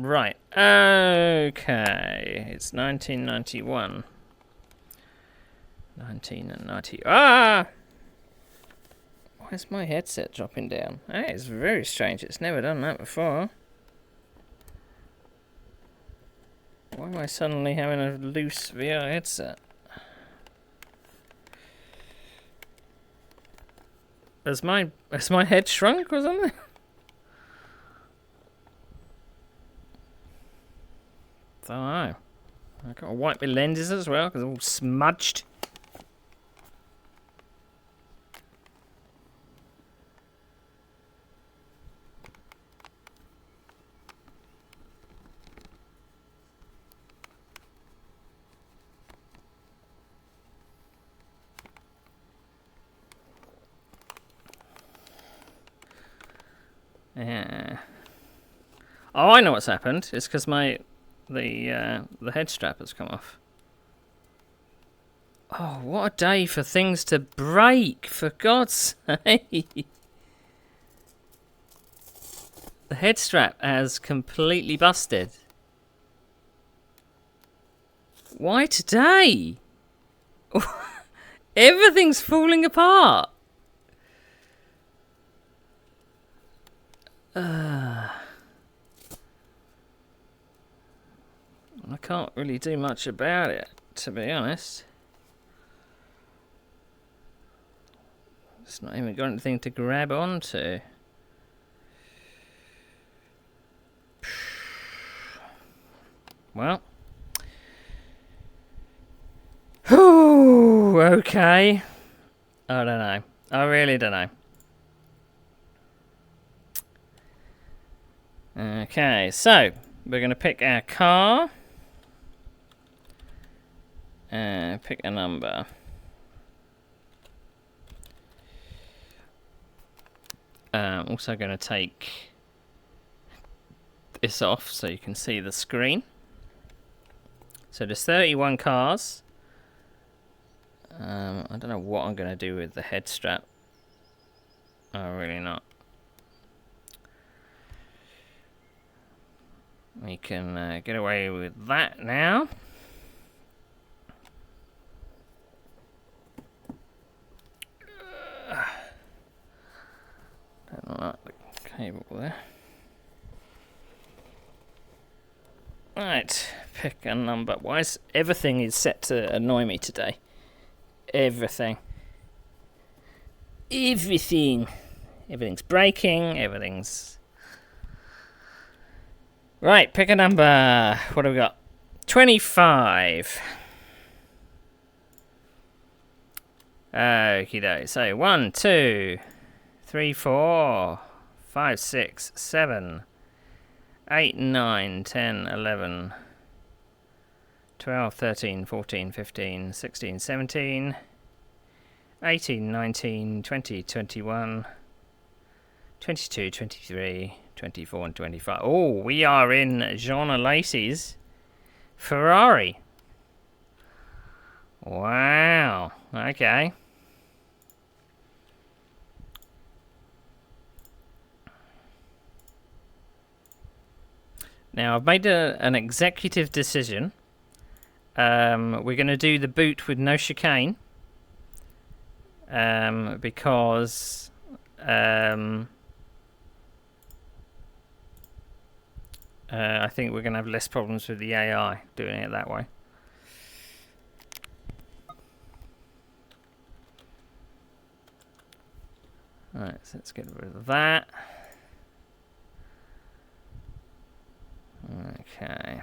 Right. Okay. It's 1991. 1990. Ah! Why is my headset dropping down? That is very strange. It's never done that before. Why am I suddenly having a loose VR headset? Has my head shrunk or something? Don't know. I've got to wipe my lenses as well because they're all smudged. Yeah. Oh, I know what's happened. It's because the head strap has come off. Oh, what a day for things to break! For God's sake, the head strap has completely busted. Why today? Everything's falling apart. I can't really do much about it, to be honest. It's not even got anything to grab onto. Well. Whew, okay. I don't know. I really don't know. Okay, so we're going to pick our car. Pick a number. Also going to take this off so you can see the screen. So there's 31 cars. I don't know what I'm going to do with the head strap. Oh, really not. We can get away with that now. Don't like the cable there. Right, pick a number. Why is everything is set to annoy me today? Everything. Everything's breaking. Everything's... Right, pick a number. What have we got? 25. Okie doke. So 1, 2, 3, 4, 5, 6, 7, 8, 9, 10, 11, 12, 13, 14, 15, 16, 17, 18, 19, 20, 21, 22, 23, 24 and 25. Oh, we are in Jean Lacey's Ferrari. Wow. Okay. Now, I've made an executive decision. We're going to do the boot with no chicane. Because... I think we're going to have less problems with the AI doing it that way. Alright, so let's get rid of that. Okay.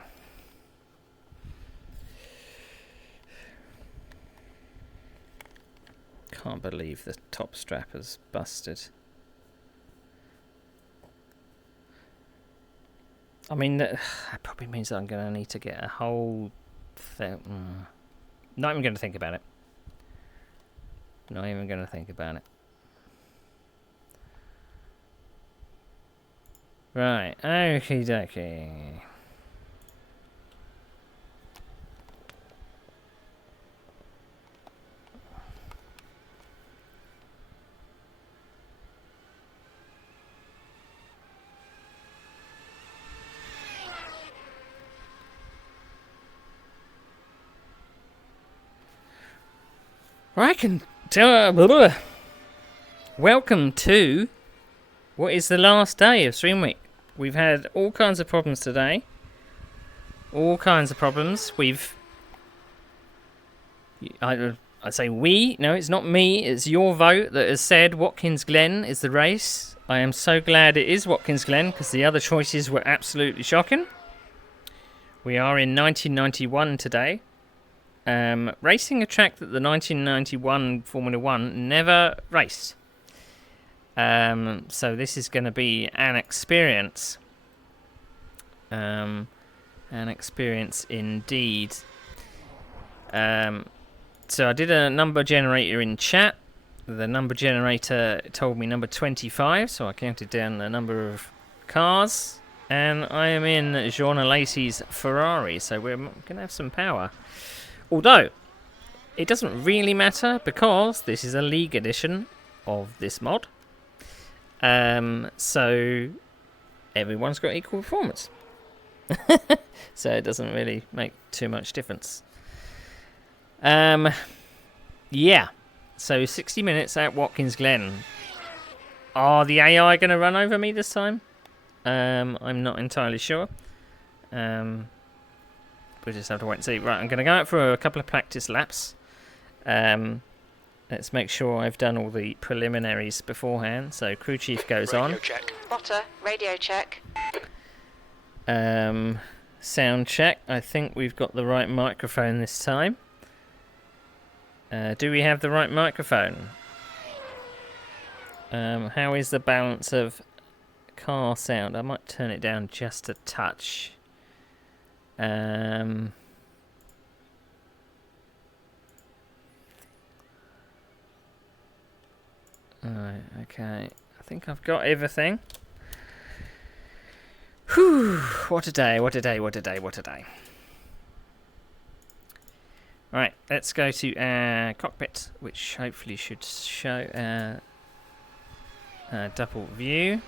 Can't believe the top strap has busted. I mean, that probably means that I'm going to need to get a whole thing. Not even going to think about it. Not even going to think about it. Right, okie dokie. I can tell. Welcome to what is the last day of Stream Week. We've had all kinds of problems today. All kinds of problems. I say we. No, it's not me. It's your vote that has said Watkins Glen is the race. I am so glad it is Watkins Glen because the other choices were absolutely shocking. We are in 1991 today. Racing a track that the 1991 Formula 1 never raced. So this is going to be an experience. An experience indeed. So I did a number generator in chat. The number generator told me number 25, so I counted down the number of cars. And I am in Jean Lacey's Ferrari, so we're going to have some power. Although, it doesn't really matter because this is a League edition of this mod. So everyone's got equal performance. So it doesn't really make too much difference. Yeah. So 60 minutes at Watkins Glen. Are the AI going to run over me this time? I'm not entirely sure. We'll just have to wait and see. Right, I'm going to go out for a couple of practice laps. Let's make sure I've done all the preliminaries beforehand. So crew chief goes radio on. Check. Spotter, radio check. Sound check. I think we've got the right microphone this time. Do we have the right microphone? How is the balance of car sound? I might turn it down just a touch. Alright, okay. I think I've got everything. Whew, what a day, what a day, what a day, what a day. Right, let's go to our cockpit, which hopefully should show double view.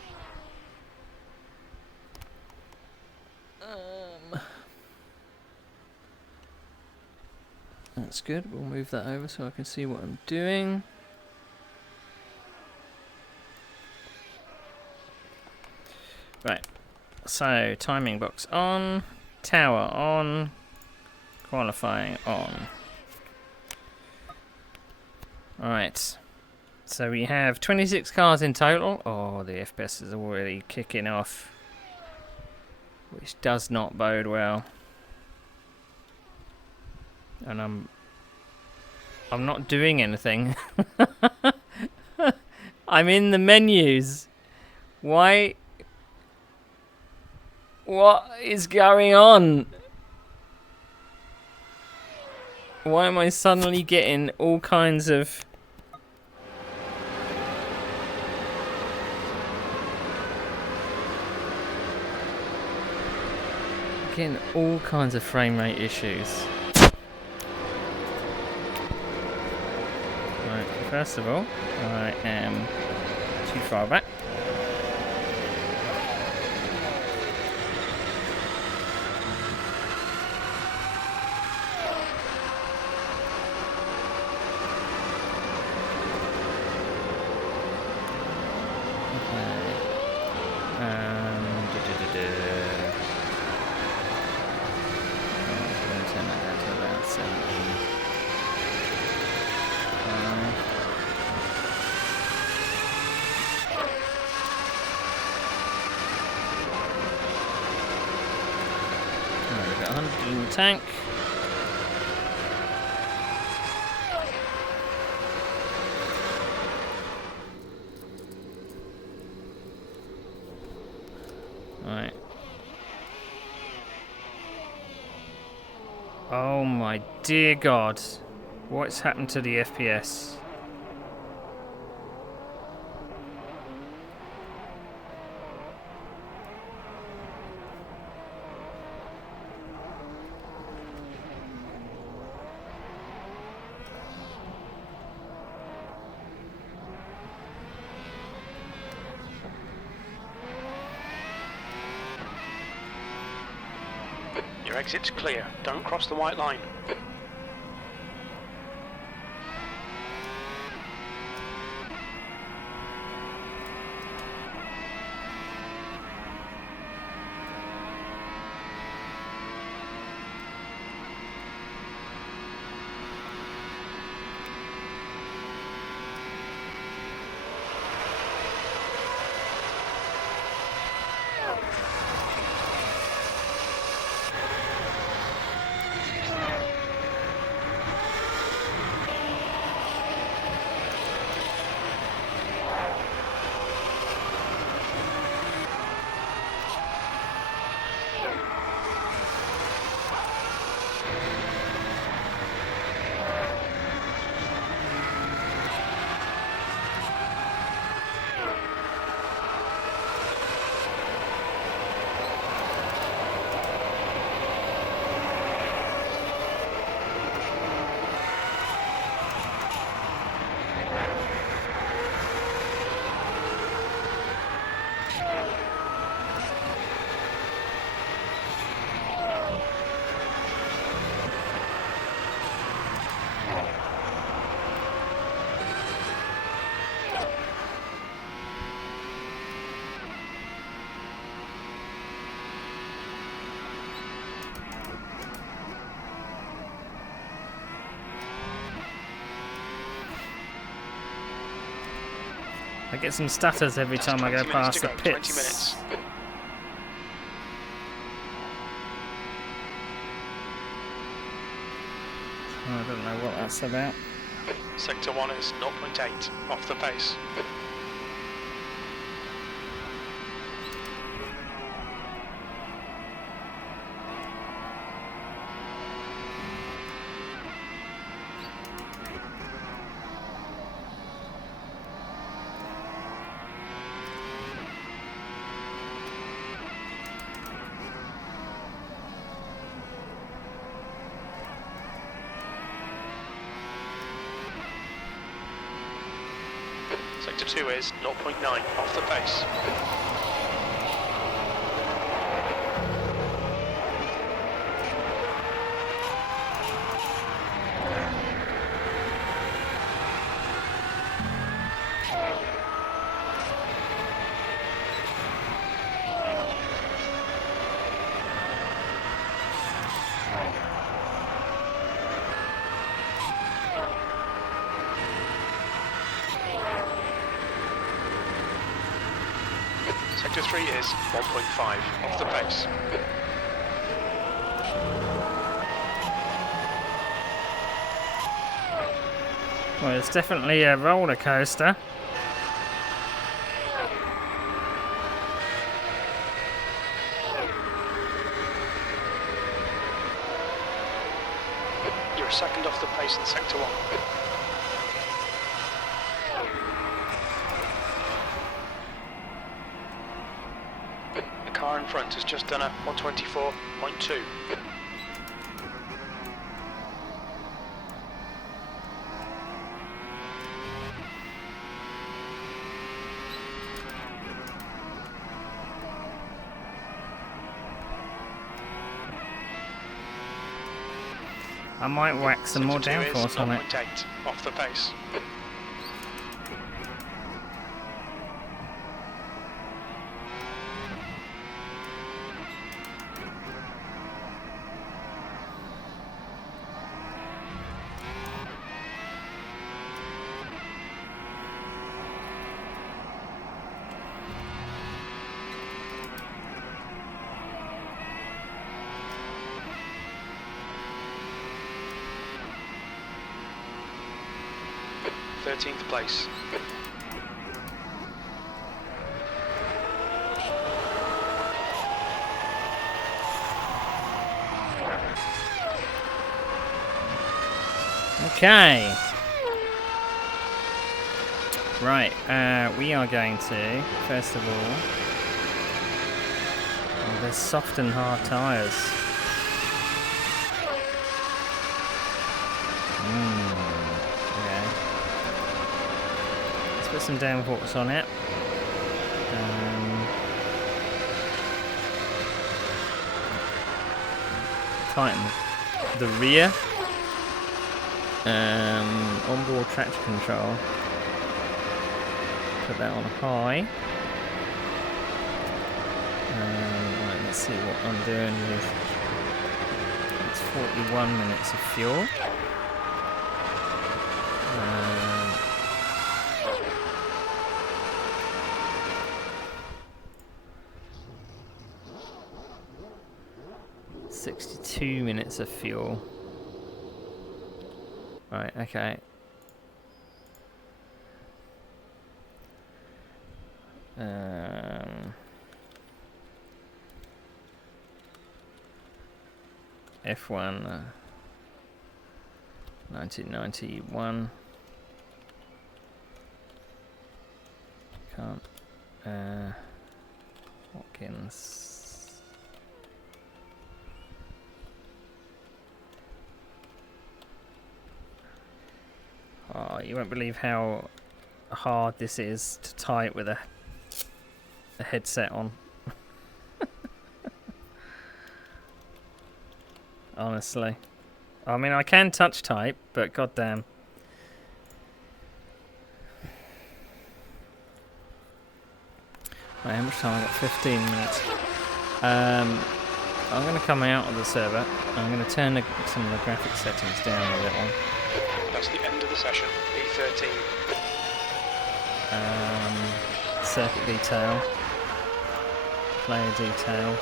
That's good, we'll move that over so I can see what I'm doing. Right, so timing box on, tower on, qualifying on. Alright, so we have 26 cars in total. Oh, the FPS is already kicking off, which does not bode well. And I'm not doing anything. I'm in the menus. Why? What is going on? Why am I suddenly getting all kinds of... Getting all kinds of frame rate issues. Right, first of all, I am too far back. Tank. Right. Oh my dear God. What's happened to the FPS? Your exit's clear. Don't cross the white line. I get some stutters every time I go past the 20 pits. minutes. I don't know what that's about. Sector 1 is 0.8 off the pace. Sector 2 is 0.9 off the pace. Sector 3 is 1.5 off the pace. Well, it's definitely a roller coaster. You're a second off the pace in Sector 1. The car in front has just done a 124.2. I might whack some more Sector 2 is downforce on it. 0.8 off the pace. Thirteenth place. Okay. Right, we are going to, first of all, there's soft and hard tyres. Okay. Let's put some downforce on it. Tighten the rear. Onboard traction control. Put that on high. Right, let's see what I'm doing with. It's 41 minutes of fuel. 62 minutes of fuel. Right, okay. F1 1991. Can't. Watkins. Oh, you won't believe how hard this is to tie it with a headset on. Honestly. I mean, I can touch type, but goddamn. Right, how much time? I got 15 minutes. I'm going to come out of the server. I'm going to turn some of the graphic settings down a little. That's the end of the session, E13. circuit detail, player detail,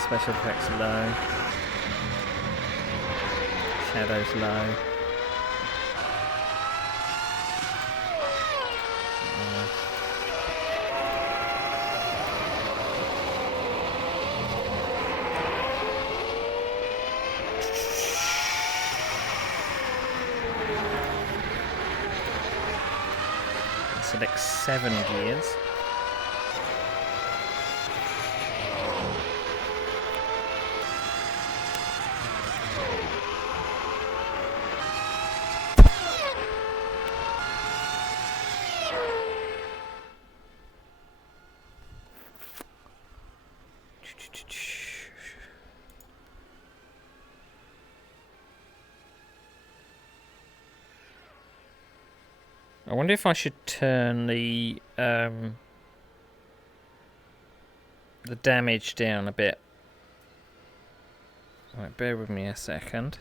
special effects low, shadows low. Select 7 gears. I wonder if I should turn the damage down a bit. Right, bear with me a second.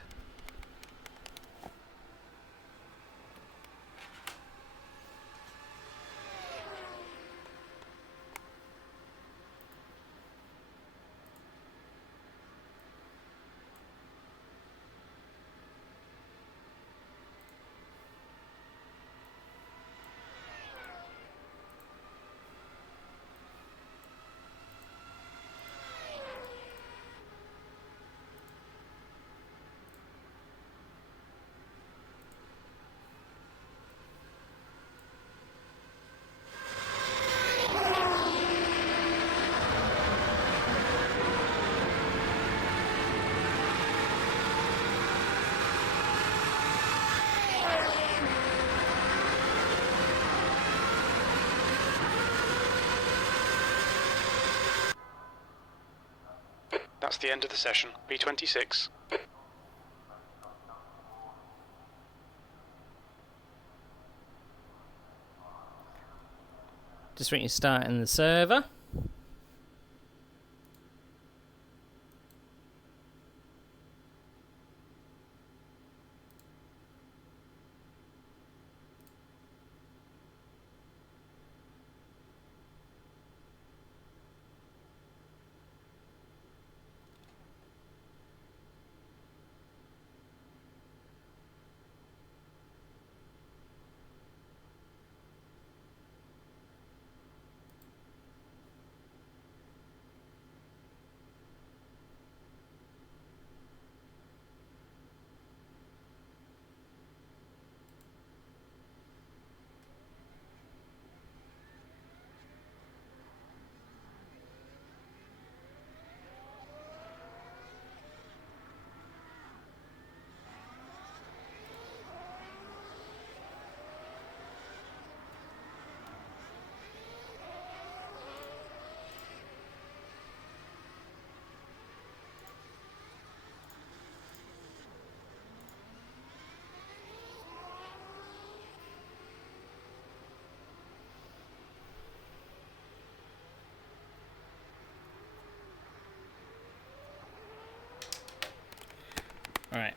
That's the end of the session. B26. Just want you to start in the server. Right.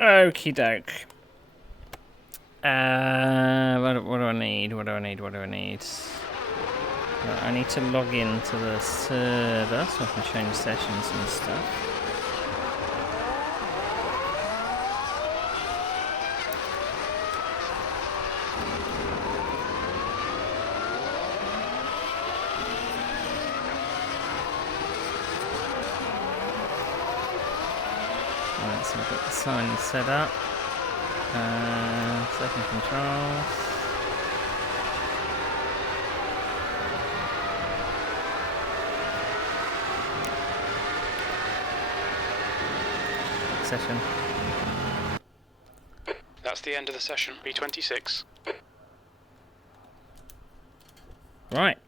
Okie doke. What do I need? Right, I need to log in to the server so I can change sessions and stuff. Right, so I've got the sign set up. Second controls. Session. That's the end of the session. B26. Right.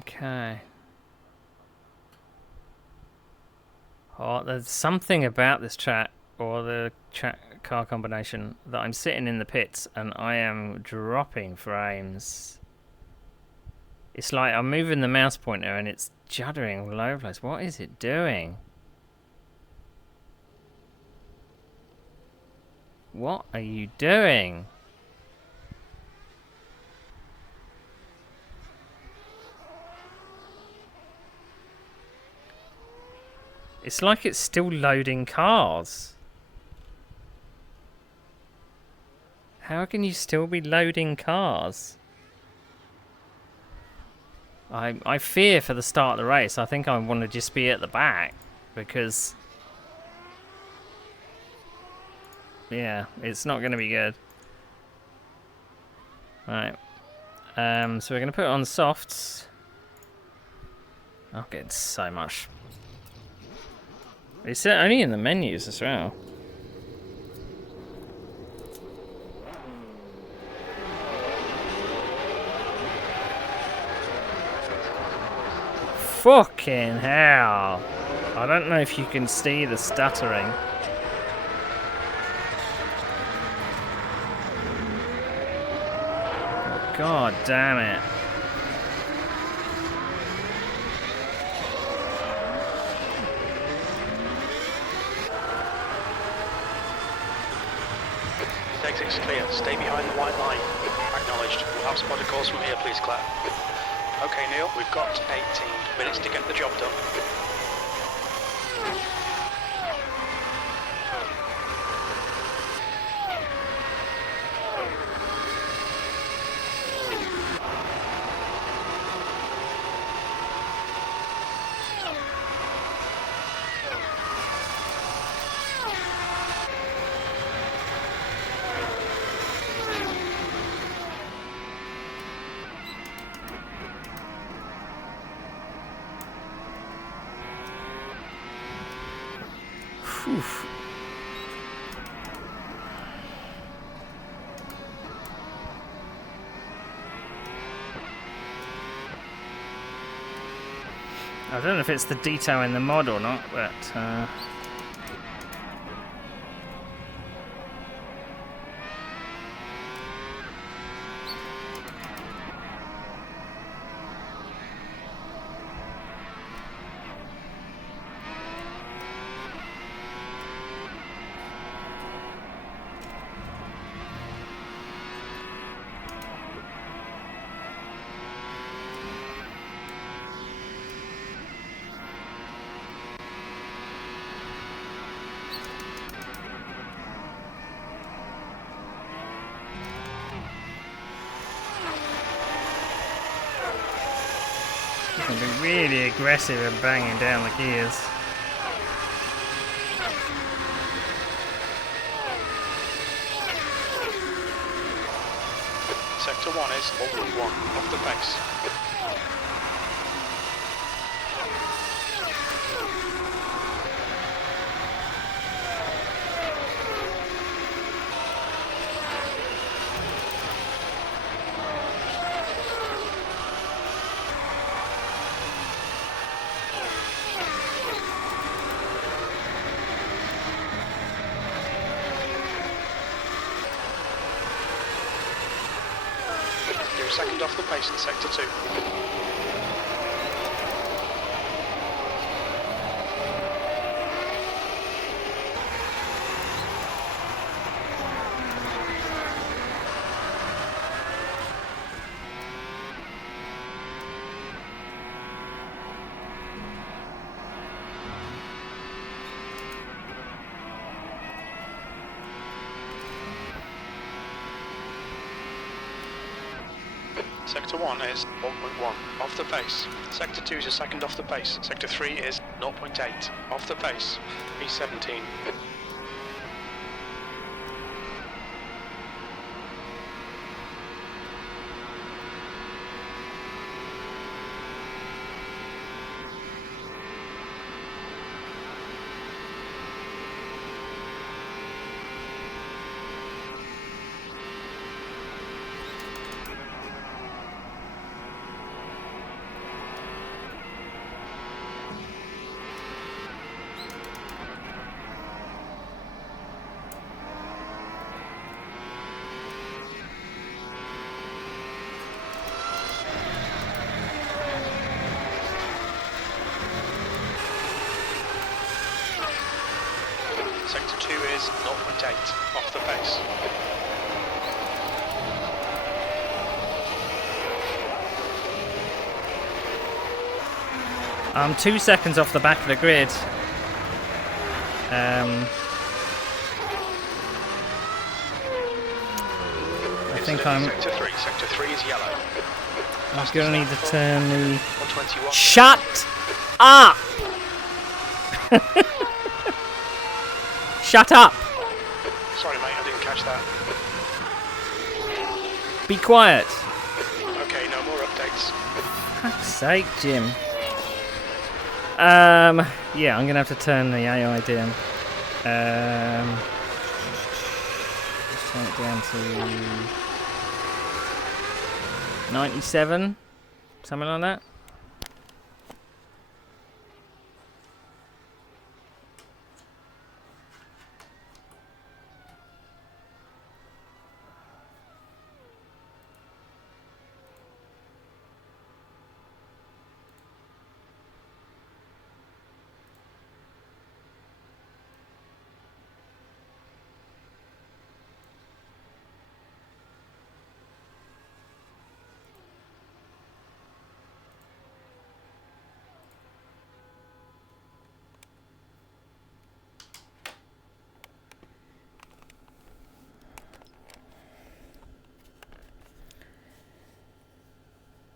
Okay. Oh, there's something about this track or the track car combination that I'm sitting in the pits and I am dropping frames. It's like I'm moving the mouse pointer and it's juddering all over the place. What is it doing? What are you doing? It's like it's still loading cars. How can you still be loading cars? I fear for the start of the race. I think I want to just be at the back because... yeah, it's not going to be good. Right. So we're going to put it on softs. I'll get so much. It's only in the menus as well. Fucking hell. I don't know if you can see the stuttering. God damn it. Exit's clear. Stay behind the white line. Acknowledged. We'll have spotted calls from here, please, Claire. Okay, Neil, we've got 18 minutes to get the job done. Oof. I don't know if it's the detail in the mod or not, but you can be really aggressive and banging down the gears. Sector 1 is 1.1, off the pace. You're a second off the pace in Sector 2. Sector 1 is 1.1, off the pace. Sector 2 is a second off the pace. Sector 3 is 0.8, off the pace. B17. off the pace. I'm 2 seconds off the back of the grid. I think I'm... Sector 3. Sector 3 is yellow. I'm going to need to turn the... 121. Shut up! Shut up! Sorry mate, I didn't catch that. Be quiet. Okay, no more updates. Fuck's sake, Jim. Yeah, I'm gonna have to turn the AI down. Let's turn it down to 97, something like that.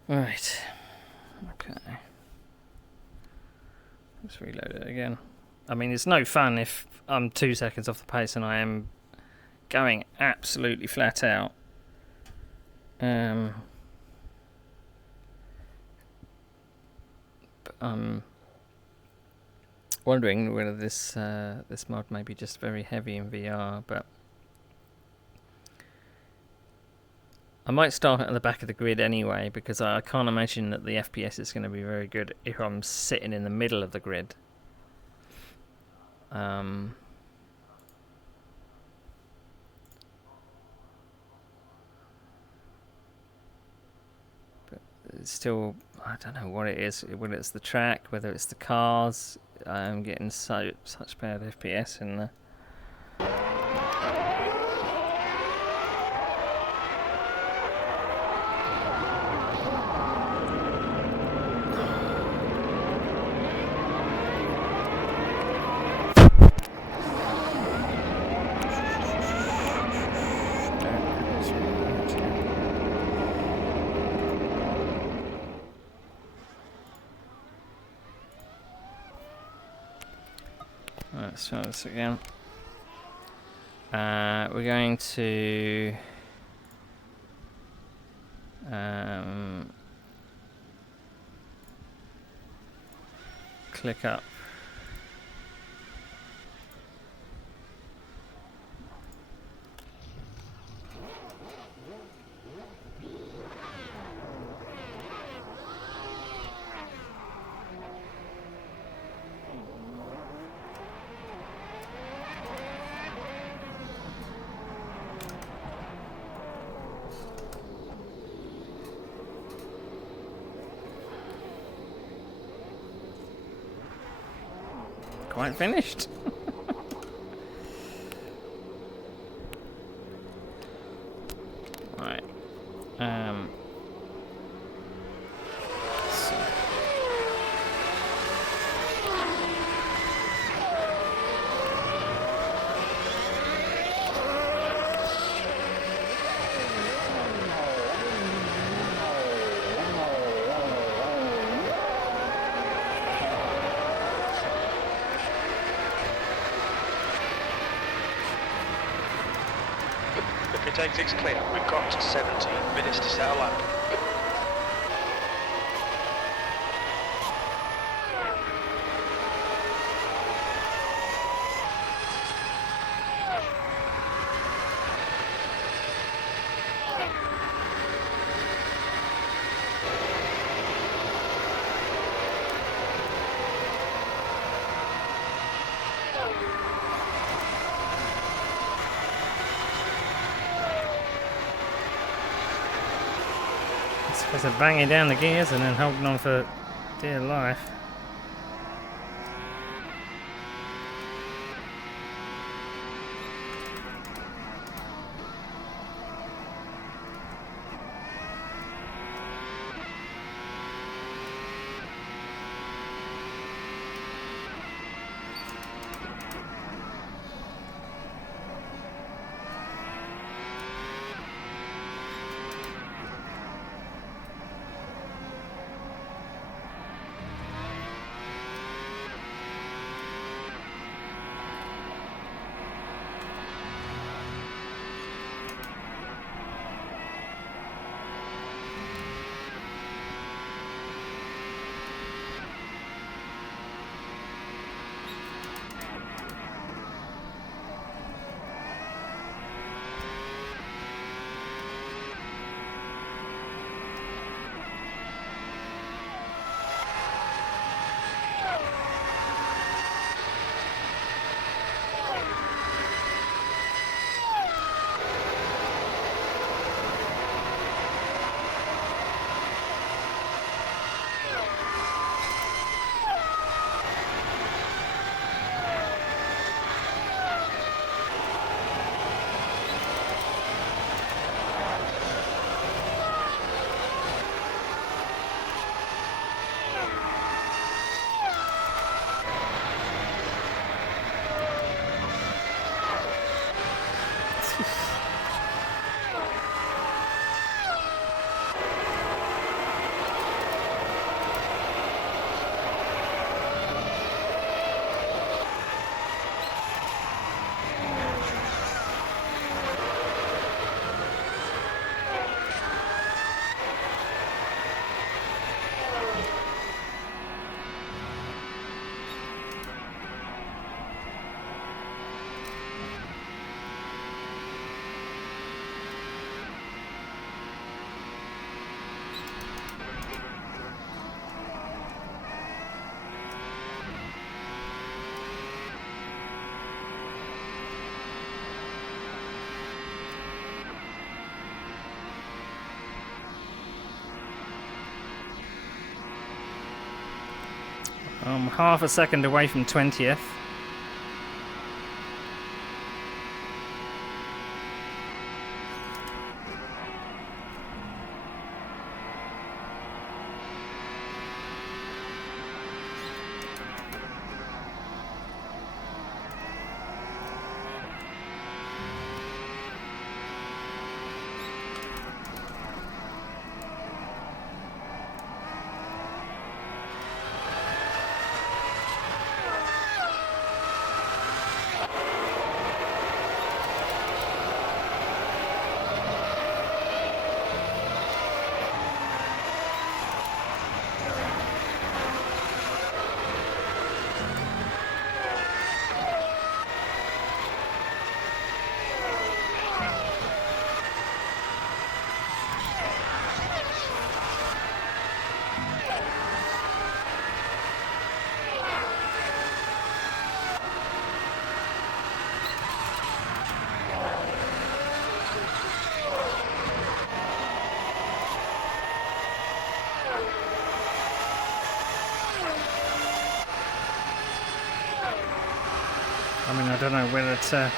Right. Okay. Let's reload it again. I mean, it's no fun if I'm 2 seconds off the pace and I am going absolutely flat out. But I'm wondering whether this this mod may be just very heavy in VR, but I might start at the back of the grid anyway, because I can't imagine that the FPS is going to be very good if I'm sitting in the middle of the grid. But it's still, I don't know what it is, whether it's the track, whether it's the cars. I'm getting such bad FPS in the... Let's try this again. We're going to click up. Quite finished. Right. So. The pit exit's clear. We've got 17 minutes to set a lap. Because they're banging down the gears and then holding on for dear life. I'm half a second away from 20th. I mean, I don't know whether to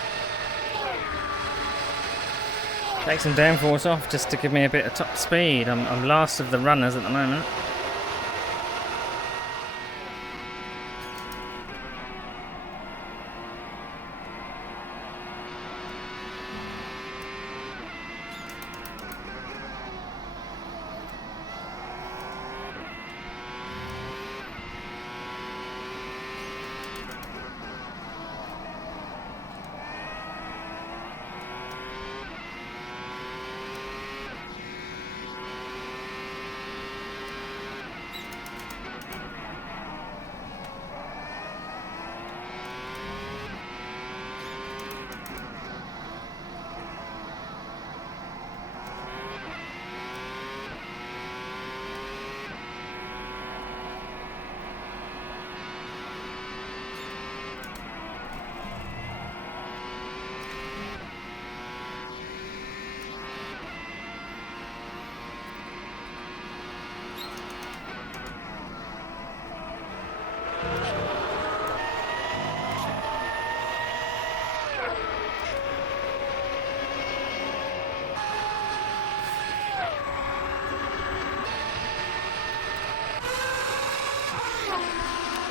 take some downforce off just to give me a bit of top speed. I'm last of the runners at the moment.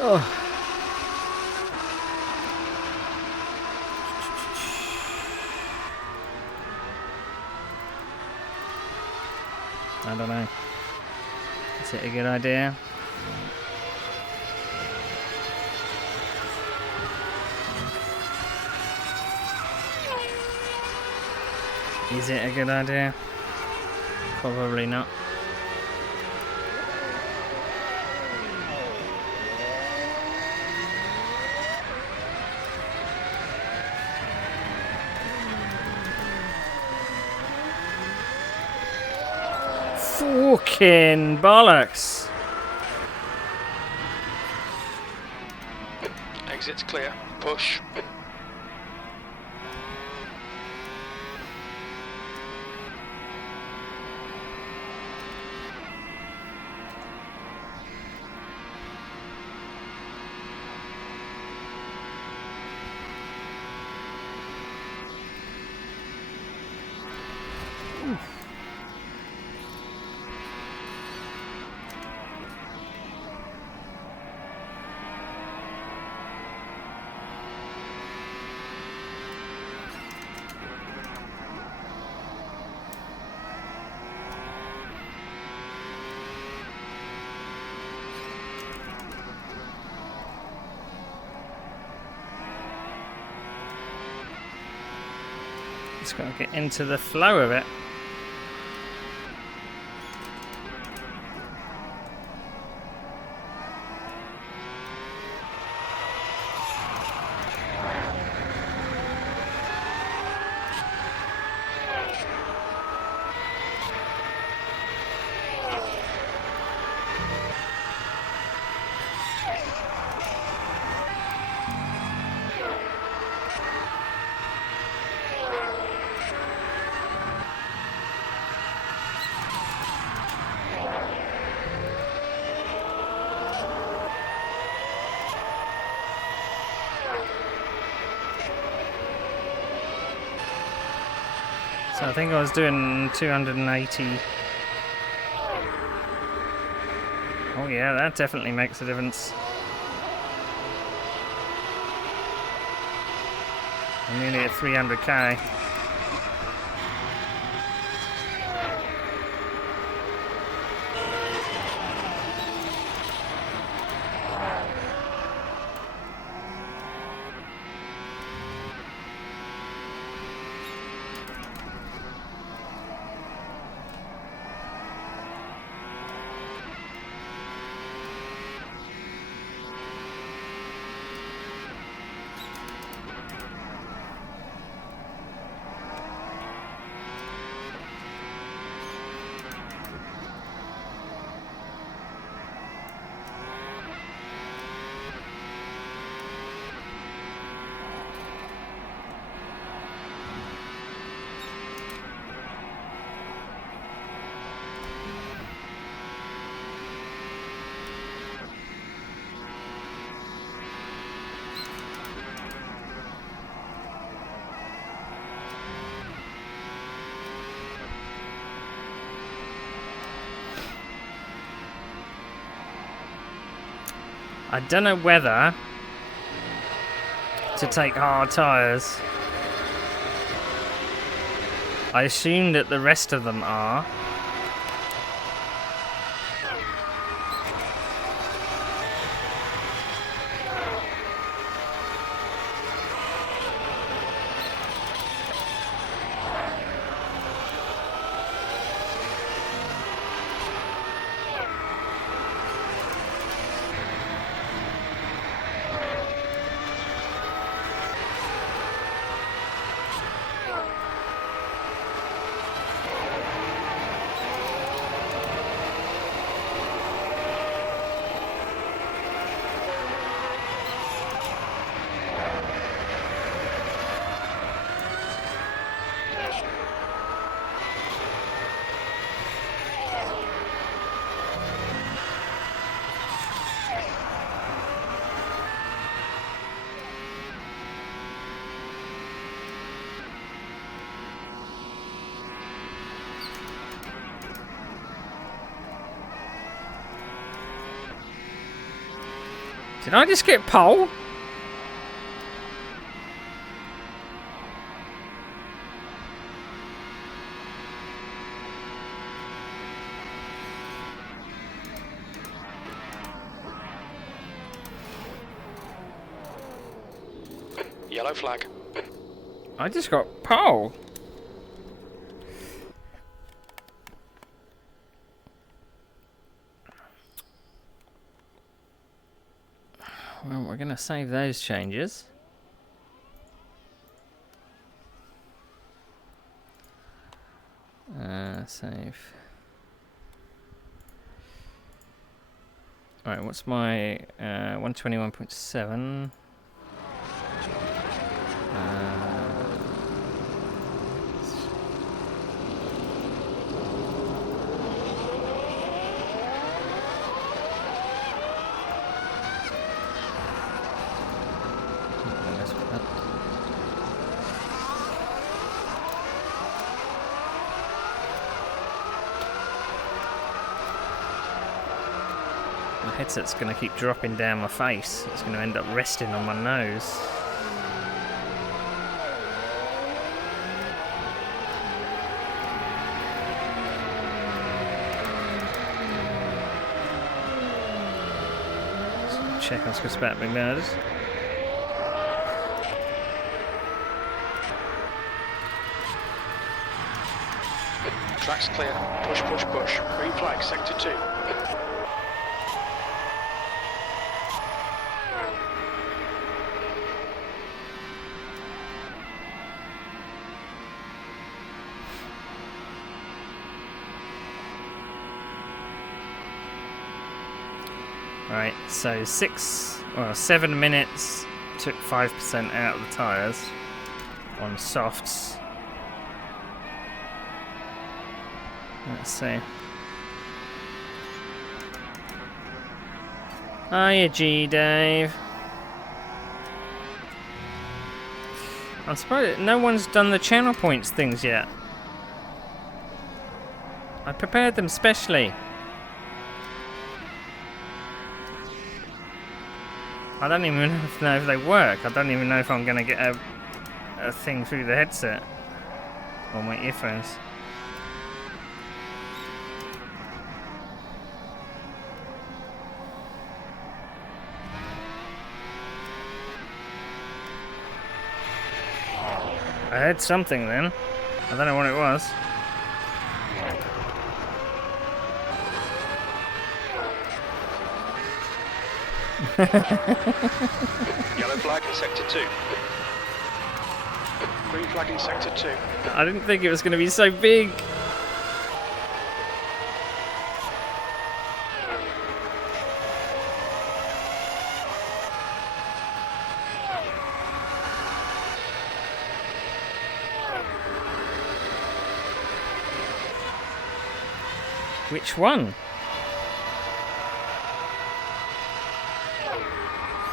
Oh. I don't know. Is it a good idea? Is it a good idea? Probably not. Fucking bollocks. Exit's clear. Push. Just got to get into the flow of it. I think I was doing 280. Oh yeah, that definitely makes a difference. I'm nearly at 300k. I don't know whether to take hard tyres. I assume that the rest of them are. Did I just get pole? Yellow flag. I just got pole. Well, we're going to save those changes. Save. Alright, what's my 121.7? My headset's going to keep dropping down my face. It's going to end up resting on my nose. Check on what's about me murders. Track's clear. Push, push, push. Green flag, sector 2. Right, so 7 minutes took 5% out of the tyres on softs. Let's see. Hiya, G-Dave. I'm surprised no one's done the channel points things yet. I prepared them specially. I don't even know if they work. I don't even know if I'm going to get a thing through the headset or my earphones. I heard something then. I don't know what it was. Yellow flag in sector 2. Green flag in sector 2. I didn't think it was going to be so big. Which one?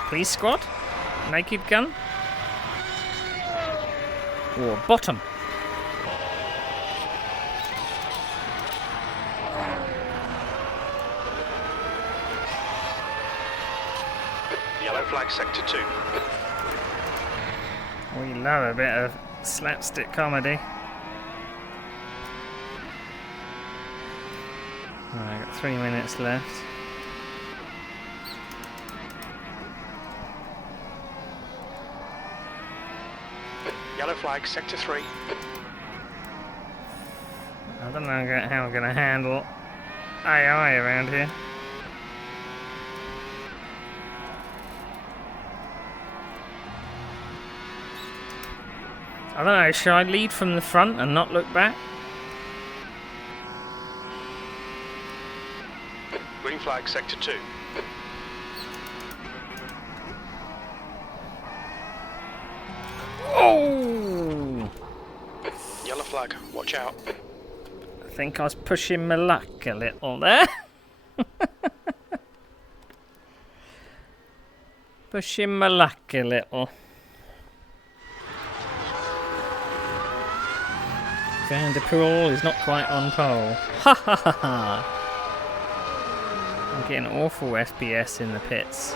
Police squad? Naked gun? Or bottom? Yellow flag sector 2. We love a bit of slapstick comedy. Alright, got 3 minutes left. Yellow flag sector 3. I don't know how I'm going to handle AI around here. I don't know, should I lead from the front and not look back? Green flag sector 2. Oh! Yellow flag, watch out. I think I was pushing my luck a little there. Pushing my luck a little. Van der Poel is not quite on pole. Ha ha ha ha! I'm getting awful FPS in the pits.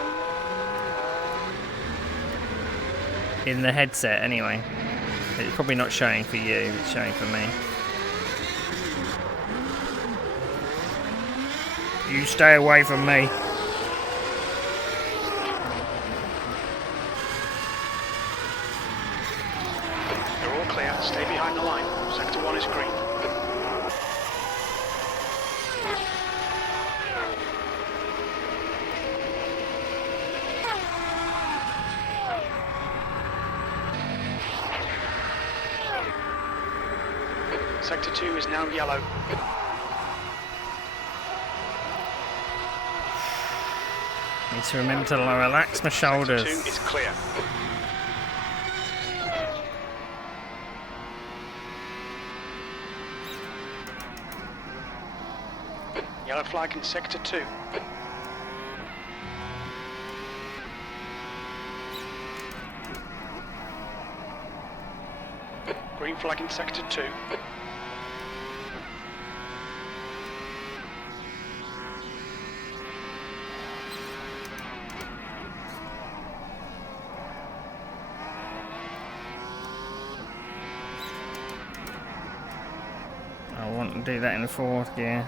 In the headset, anyway. It's probably not showing for you, it's showing for me. You stay away from me. You're all clear, stay behind the line. Sector 1 is green. Sector 2 is now yellow. Need to remember to relax my shoulders. Sector 2 is clear. Yellow flag in sector 2. Green flag in sector 2. I want to do that in the fourth gear.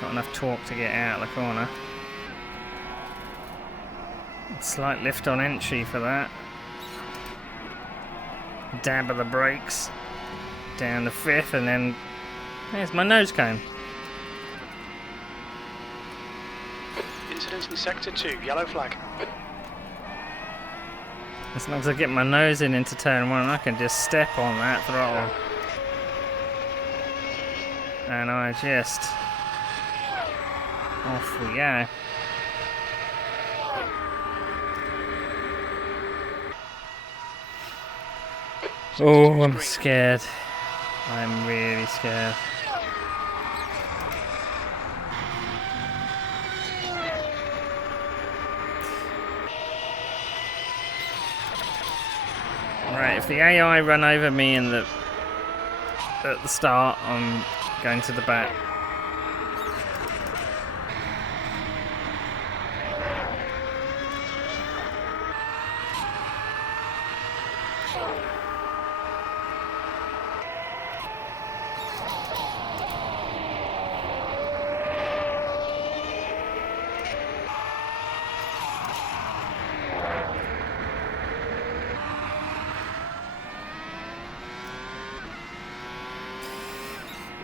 Got enough torque to get out of the corner. Slight lift on entry for that. Dab of the brakes. Down the fifth and then... There's my nose cone. Incidents in sector 2, yellow flag. As long as I get my nose into turn 1, I can just step on that throttle. And I just... Off we go. Oh, I'm scared. I'm really scared. Right, if the AI run over me in the at the start. I'm going to the back.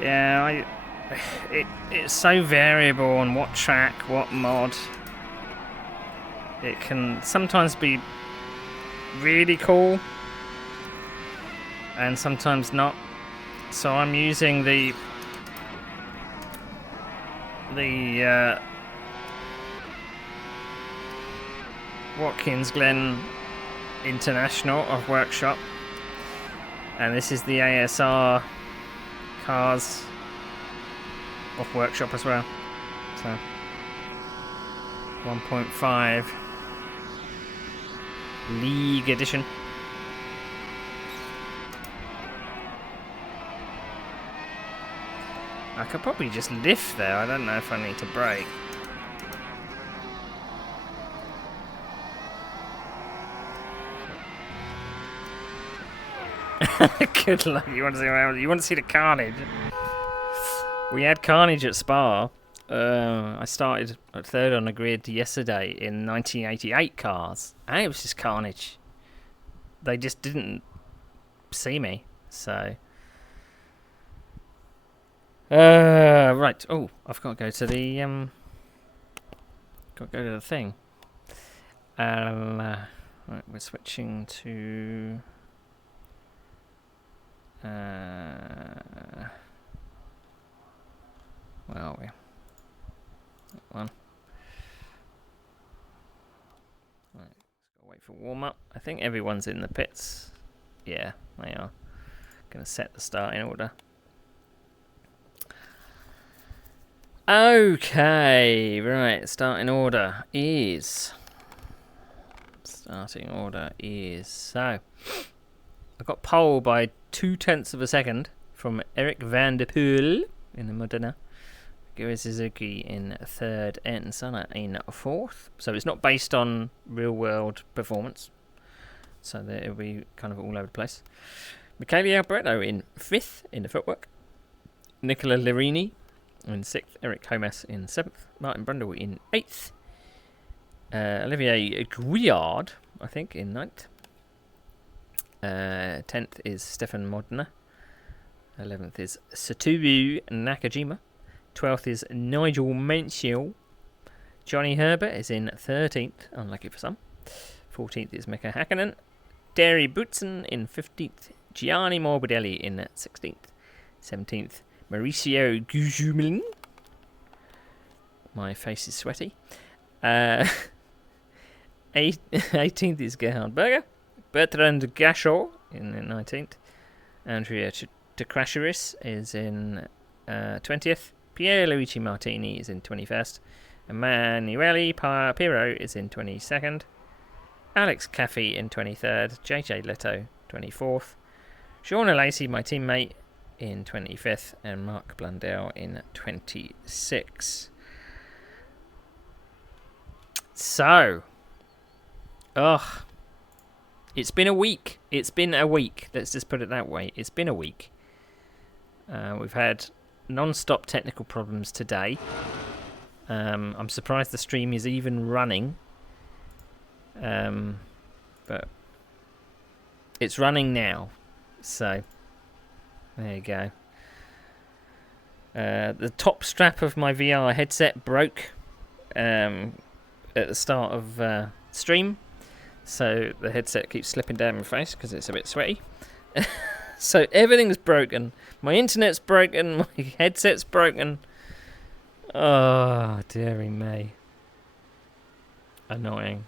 Yeah, it's so variable on what track, what mod. It can sometimes be really cool and sometimes not. So I'm using the Watkins Glen International of Workshop, and this is the ASR cars off Workshop as well. So 1.5 League Edition. I could probably just lift there. I don't know if I need to brake. Good luck. You want to see the carnage? We had carnage at Spa. I started at third on the grid yesterday in 1988 cars, and it was just carnage. They just didn't see me, so. Right. Oh, I've got to go to the thing. Right, we're switching to. Where are we? That one. Right, let's go wait for warm up. I think everyone's in the pits. Yeah, they are. Gonna set the starting order. Okay, right. Starting order is so. I got pole by 0.2 of a second from Eric van der Poel in the Modena. Gary Suzuki in third and Senna in fourth. So it's not based on real world performance. So it'll be kind of all over the place. Michele Alboreto in fifth in the footwork. Nicola Larini in sixth. Eric Holmes in seventh. Martin Brundle in eighth. Olivier Gouillard, I think, in ninth. 10th is Stefan Modena. 11th is Satoru Nakajima. 12th is Nigel Mansell. Johnny Herbert is in 13th, unlucky for some. 14th is Mika Hakkinen. Derry Boutsen in 15th. Gianni Morbidelli in 16th. 17th, Mauricio Gujumelin. My face is sweaty. 18th is Gerhard Berger. Bertrand Gachot in 19th. Andrea Tecrasheris is in 20th. Pier Luigi Martini is in 21st. Emanuele Piro is in 22nd. Alex Caffey in 23rd. JJ Leto 24th. Shauna Lacey, my teammate, in 25th. And Mark Blundell in 26th. So, it's been a week. Let's just put it that way. It's been a week. We've had non-stop technical problems today. I'm surprised the stream is even running. But it's running now. So, there you go. The top strap of my VR headset broke at the start of stream. So the headset keeps slipping down my face because it's a bit sweaty. So everything's broken. My internet's broken. My headset's broken. Oh, dearie me. Annoying.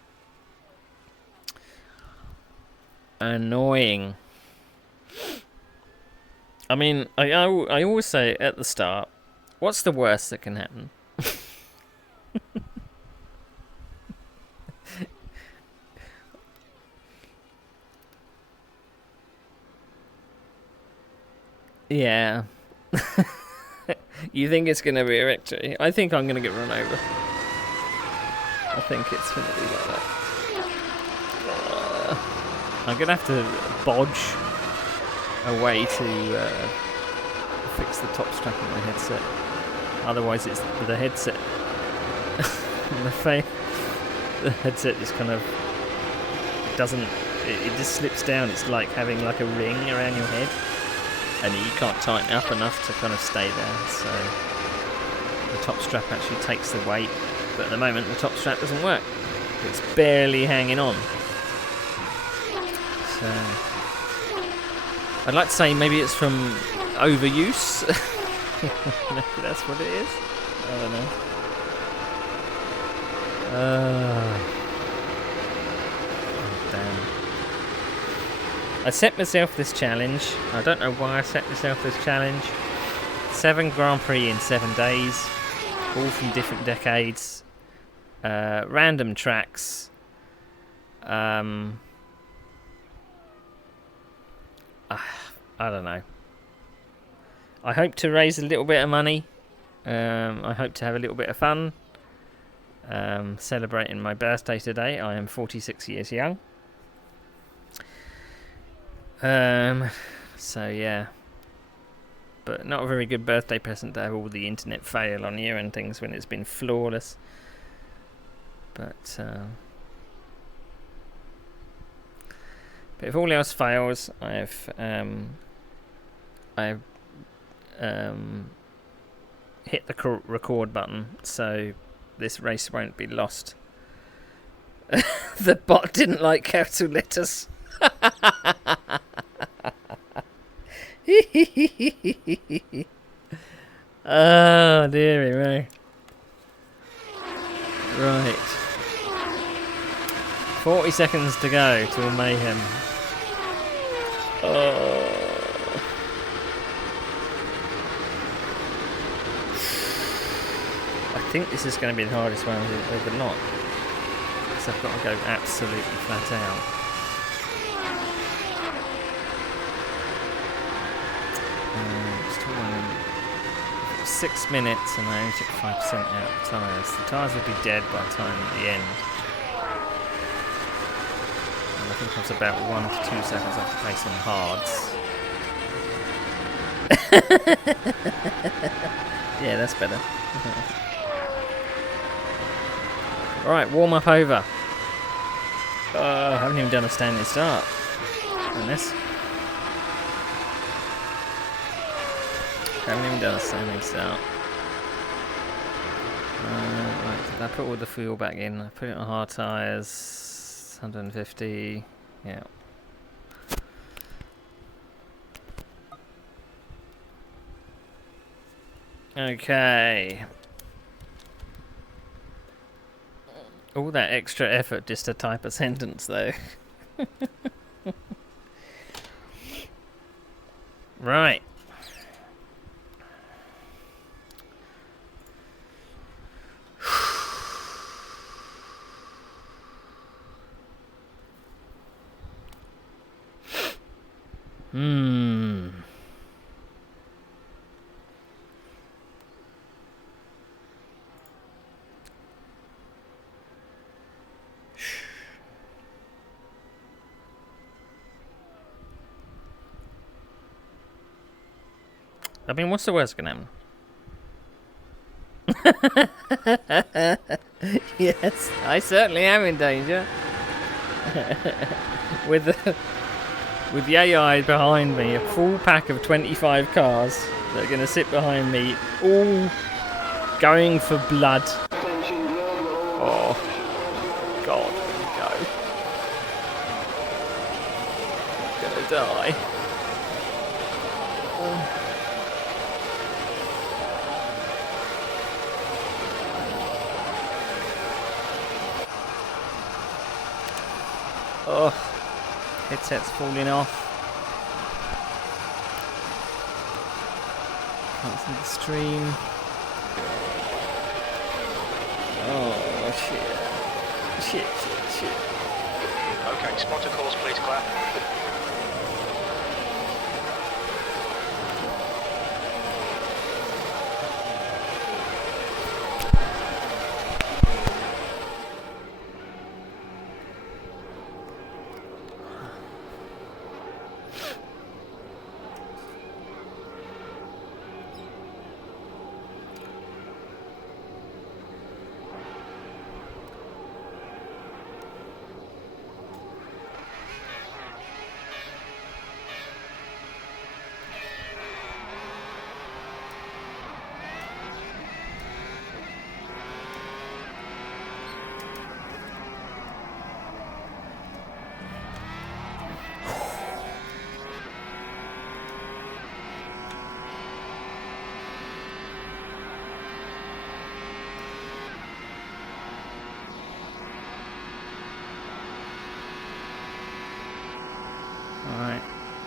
I mean, I always say at the start, what's the worst that can happen? Yeah. You think it's going to be a victory? I think I'm going to get run over. I think it's going to be like that. I'm going to have to bodge away to fix the top strap of my headset. Otherwise it's the headset. The headset just kind of doesn't... It just slips down. It's like having like a ring around your head. And you can't tighten up enough to kind of stay there. So the top strap actually takes the weight. But at the moment the top strap doesn't work. It's barely hanging on. So I'd like to say maybe it's from overuse. Maybe that's what it is. I don't know. Oh, damn. I set myself this challenge. I don't know why I set myself this challenge. 7 Grand Prix in 7 days. All from different decades. Random tracks. I don't know. I hope to raise a little bit of money. I hope to have a little bit of fun. Celebrating my birthday today. I am 46 years young. So yeah. But not a very good birthday present to have all the internet fail on you and things when it's been flawless. But if all else fails, I've hit the record button, so this race won't be lost. The bot didn't like capital letters. Oh dearie me. Right. 40 seconds to go till mayhem. Oh. I think this is going to be the hardest one, but not. Because I've got to go absolutely flat out. Still running 6 minutes and I only took 5% out of the tyres. The tyres will be dead by the time at the end. And I think I was about 1 to 2 seconds off the pace on hards. Yeah, that's better. Alright, warm up over. I haven't even done a standing start on this. Haven't even done a standing start. Right, did I put all the fuel back in? I put it on hard tyres. 150. Yeah. Okay. All that extra effort just to type a sentence, though. Right. I mean, what's the worst going to happen? Yes, I certainly am in danger. With the AI behind me, a full pack of 25 cars that are going to sit behind me, all going for blood. Oh, God, here we go. I'm going to die. Oh, headset's falling off. Can't see the stream. Oh, shit. Okay, spotter calls, please, Claire.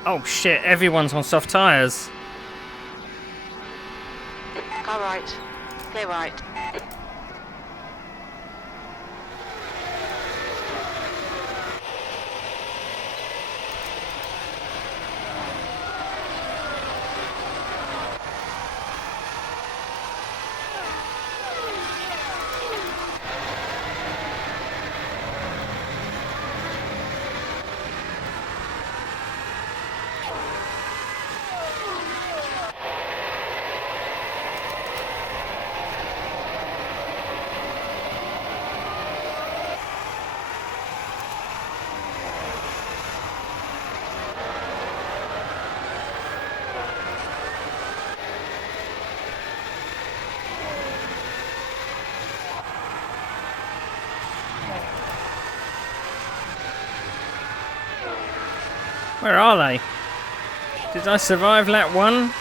Oh shit, everyone's on soft tyres. Car right. Clear right. Where are they? Did I survive lap 1?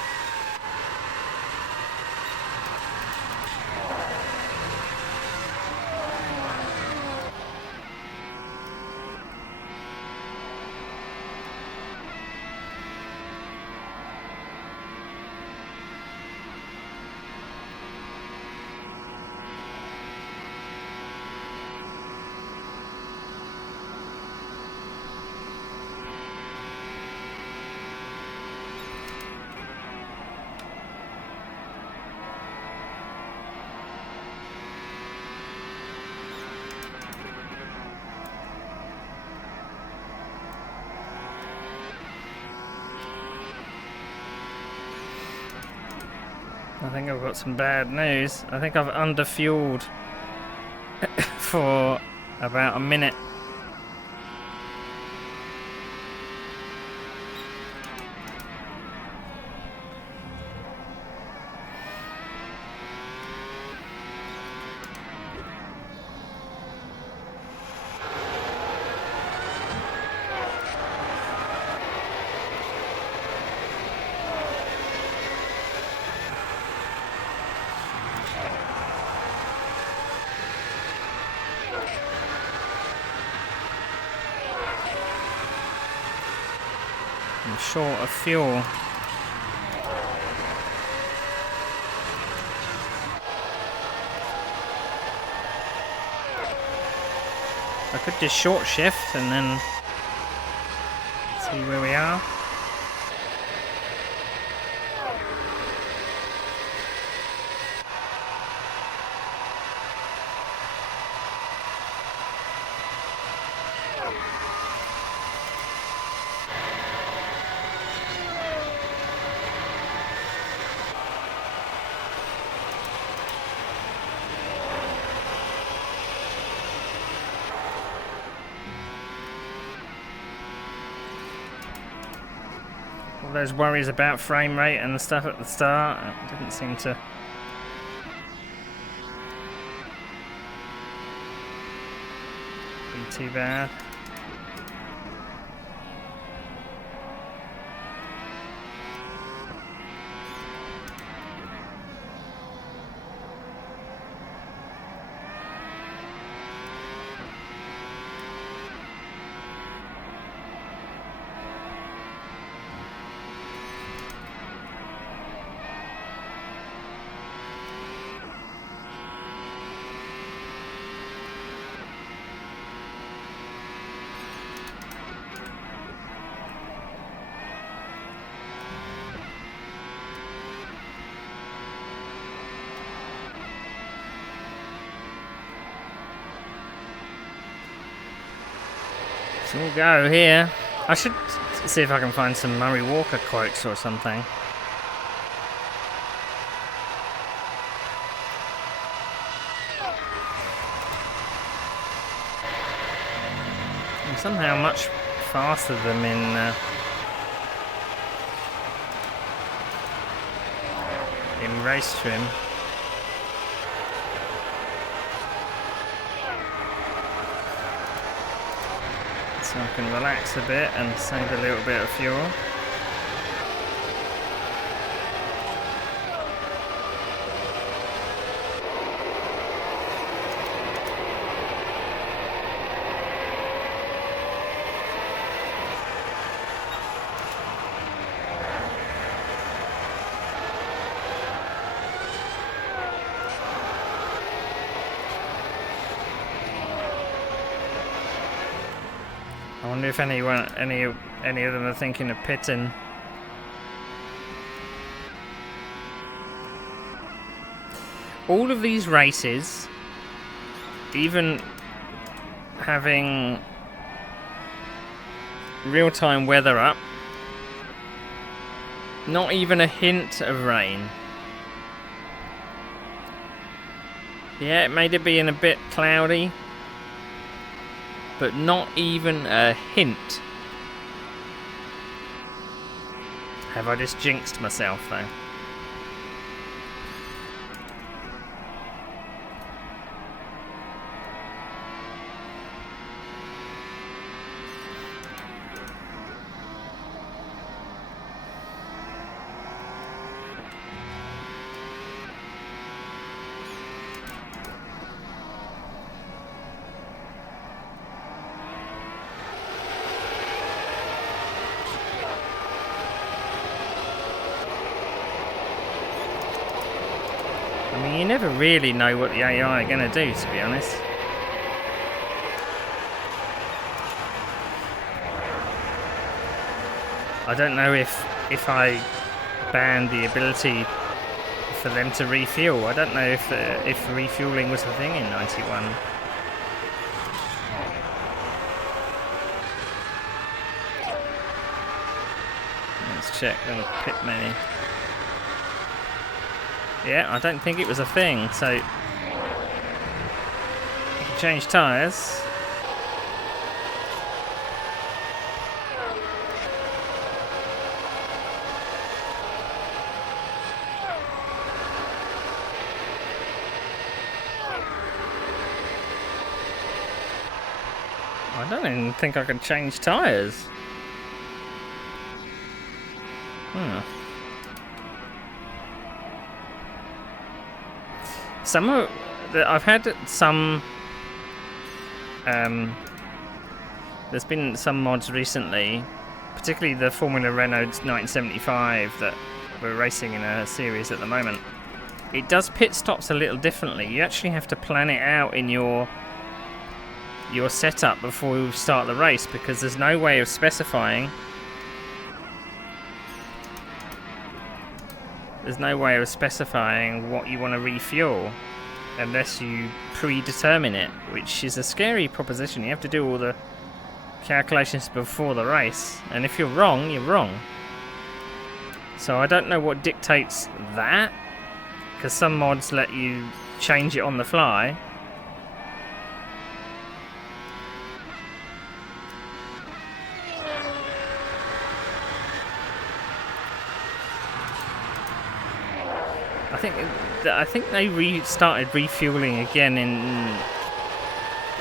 I think I've got some bad news. I think I've underfueled for about a minute. I'm short of fuel. I could just short shift and then see where we are. All those worries about frame rate and the stuff at the start, it didn't seem to be too bad. So we'll go here. I should see if I can find some Murray Walker quotes or something. I'm somehow much faster than in race trim. So I can relax a bit and save a little bit of fuel. wonder if any of them are thinking of pitting. All of these races, even having real-time weather up, not even a hint of rain. Yeah, it may have been a bit cloudy, but not even a hint. Have I just jinxed myself though? I mean, you never really know what the AI are going to do, to be honest. I don't know if I banned the ability for them to refuel. I don't know if refueling was a thing in 91. Let's check the pit menu. Yeah, I don't think it was a thing, so you can change tyres. I don't even think I can change tyres. I've had some. There's been some mods recently, particularly the Formula Renault 1975 that we're racing in a series at the moment. It does pit stops a little differently. You actually have to plan it out in your setup before you start the race, because there's no way of specifying. There's no way of specifying what you want to refuel unless you predetermine it, which is a scary proposition. You have to do all the calculations before the race, and if you're wrong, you're wrong. So I don't know what dictates that, because some mods let you change it on the fly. I think they started refueling again in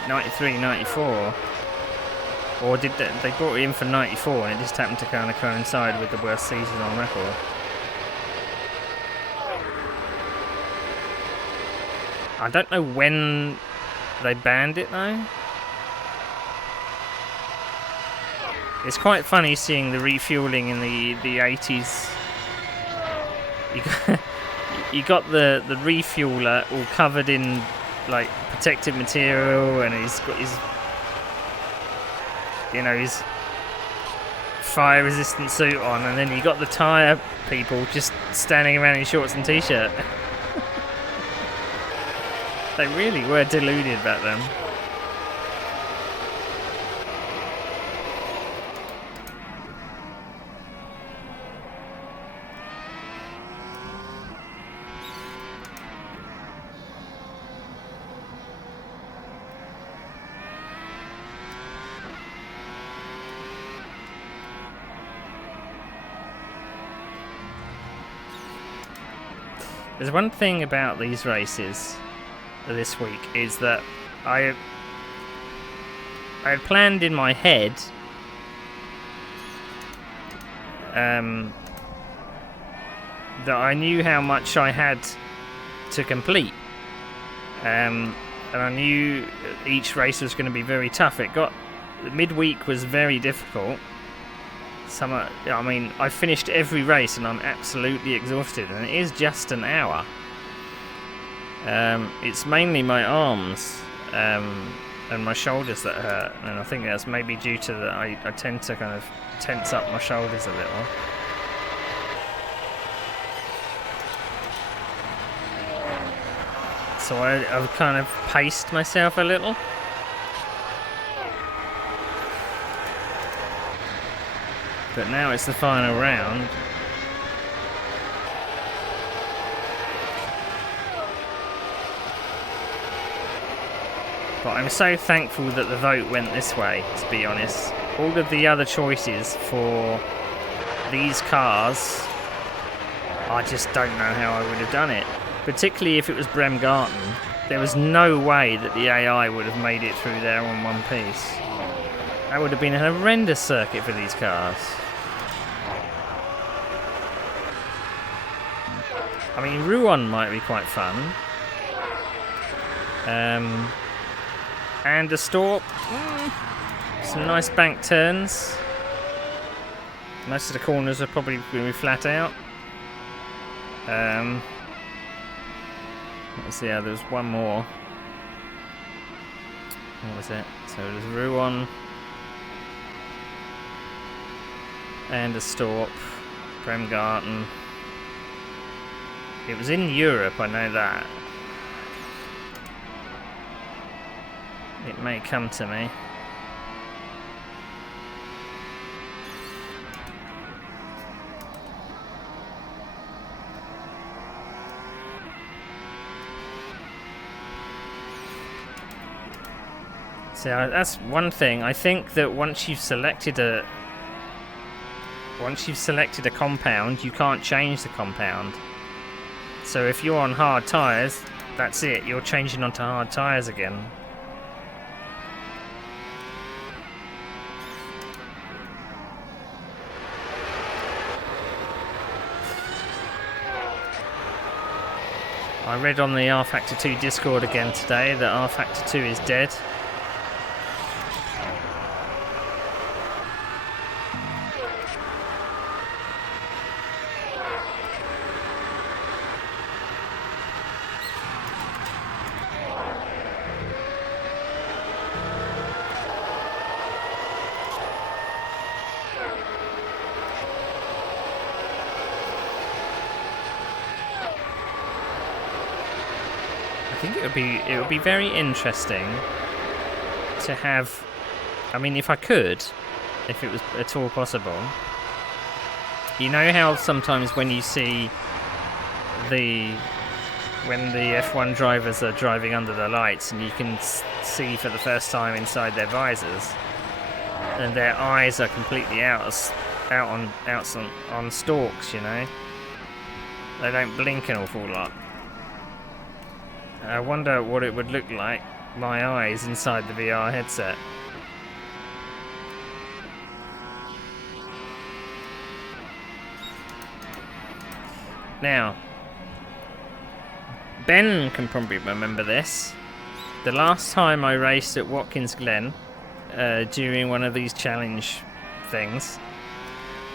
93, 94. Or did they brought it in for 94 and it just happened to kind of coincide with the worst season on record. I don't know when they banned it though. It's quite funny seeing the refueling in the 80s. You got the refueler all covered in like protective material, and he's got his fire resistant suit on, and then you got the tyre people just standing around in shorts and t-shirt. They really were deluded back then. There's one thing about these races this week is that I had planned in my head that I knew how much I had to complete, and I knew each race was going to be very tough. Midweek was very difficult. I finished every race and I'm absolutely exhausted, and it is just an hour. It's mainly my arms and and my shoulders that hurt, and I think that's maybe due to that I tend to kind of tense up my shoulders a little. So I've kind of paced myself a little. But now it's the final round. But I'm so thankful that the vote went this way, to be honest. All of the other choices for these cars, I just don't know how I would have done it. Particularly if it was Bremgarten. There was no way that the AI would have made it through there on one piece. That would have been a horrendous circuit for these cars. I mean, Rouen might be quite fun. And a Storp. Some nice bank turns. Most of the corners are probably going to be flat out. Let's see, there's one more. What was it? So there's Rouen. And a Storp. Bremgarten. It was in Europe, I know that. It may come to me. So that's one thing. I think that once you've selected a compound, you can't change the compound. So if you're on hard tyres, that's it. You're changing onto hard tyres again. I read on the R Factor 2 Discord again today that R Factor 2 is dead. I think it would be very interesting to have. I mean, if I could, if it was at all possible. You know how sometimes when you see when the F1 drivers are driving under the lights and you can see for the first time inside their visors, and their eyes are completely out on stalks. You know, they don't blink an awful lot. I wonder what it would look like, my eyes inside the VR headset. Now, Ben can probably remember this. The last time I raced at Watkins Glen, during one of these challenge things,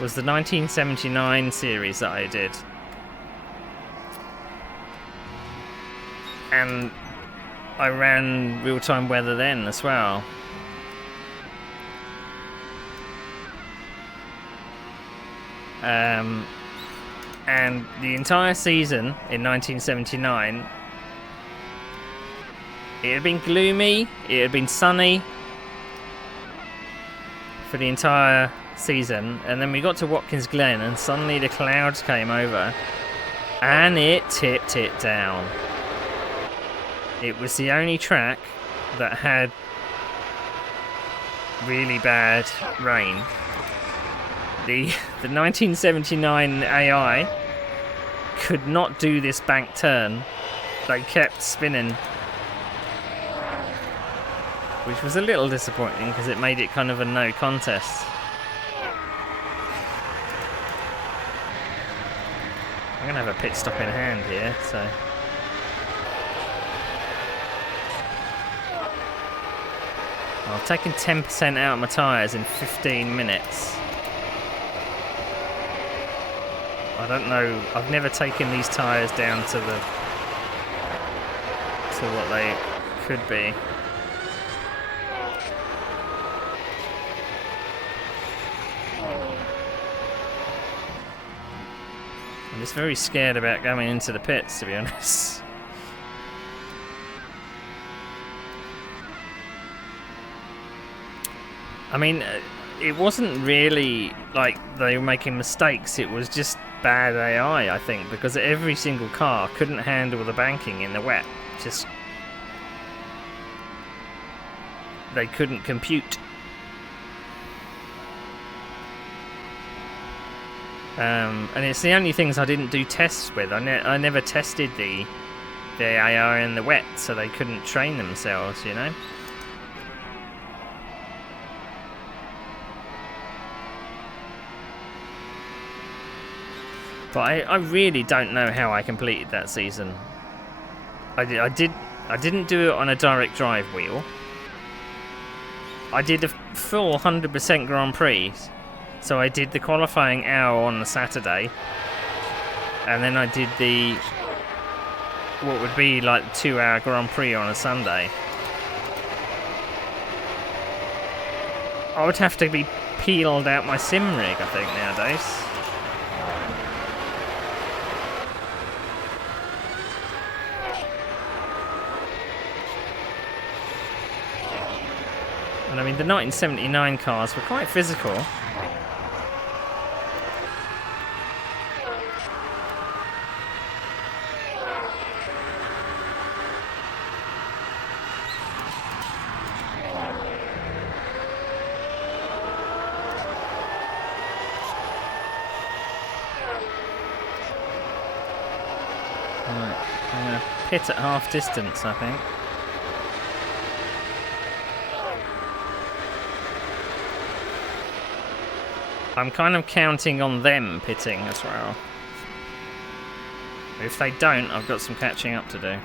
was the 1979 series that I did. And I ran real-time weather then as well. And the entire season in 1979, it had been gloomy, it had been sunny for the entire season, and then we got to Watkins Glen and suddenly the clouds came over and it tipped it down. It was the only track that had really bad rain. The 1979 AI could not do this bank turn. They kept spinning, which was a little disappointing because it made it kind of a no contest. I'm going to have a pit stop in hand here, so... I've taken 10% out of my tyres in 15 minutes. I don't know, I've never taken these tyres down to what they could be. I'm just very scared about going into the pits, to be honest. I mean, it wasn't really like they were making mistakes, it was just bad AI, I think, because every single car couldn't handle the banking in the wet. Just... they couldn't compute. And it's the only things I didn't do tests with. I never tested the AI in the wet, so they couldn't train themselves, you know? But I really don't know how I completed that season. I didn't do it on a direct drive wheel. I did a full 100% Grand Prix. So I did the qualifying hour on the Saturday, and then I did the what would be like 2-hour Grand Prix on a Sunday. I would have to be peeled out my sim rig, I think, nowadays. And I mean, the 1979 cars were quite physical. I'm going to pit at half distance, I think. I'm kind of counting on them pitting as well. If they don't, I've got some catching up to do.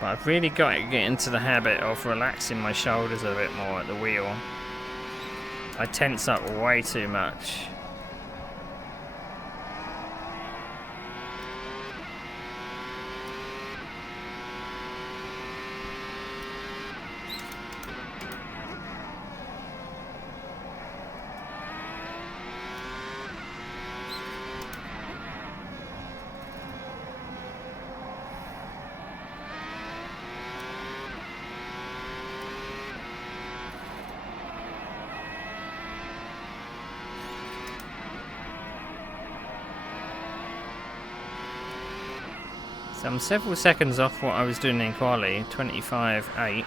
But I've really got to get into the habit of relaxing my shoulders a bit more at the wheel. I tense up way too much. So I'm several seconds off what I was doing in quali, 25.8.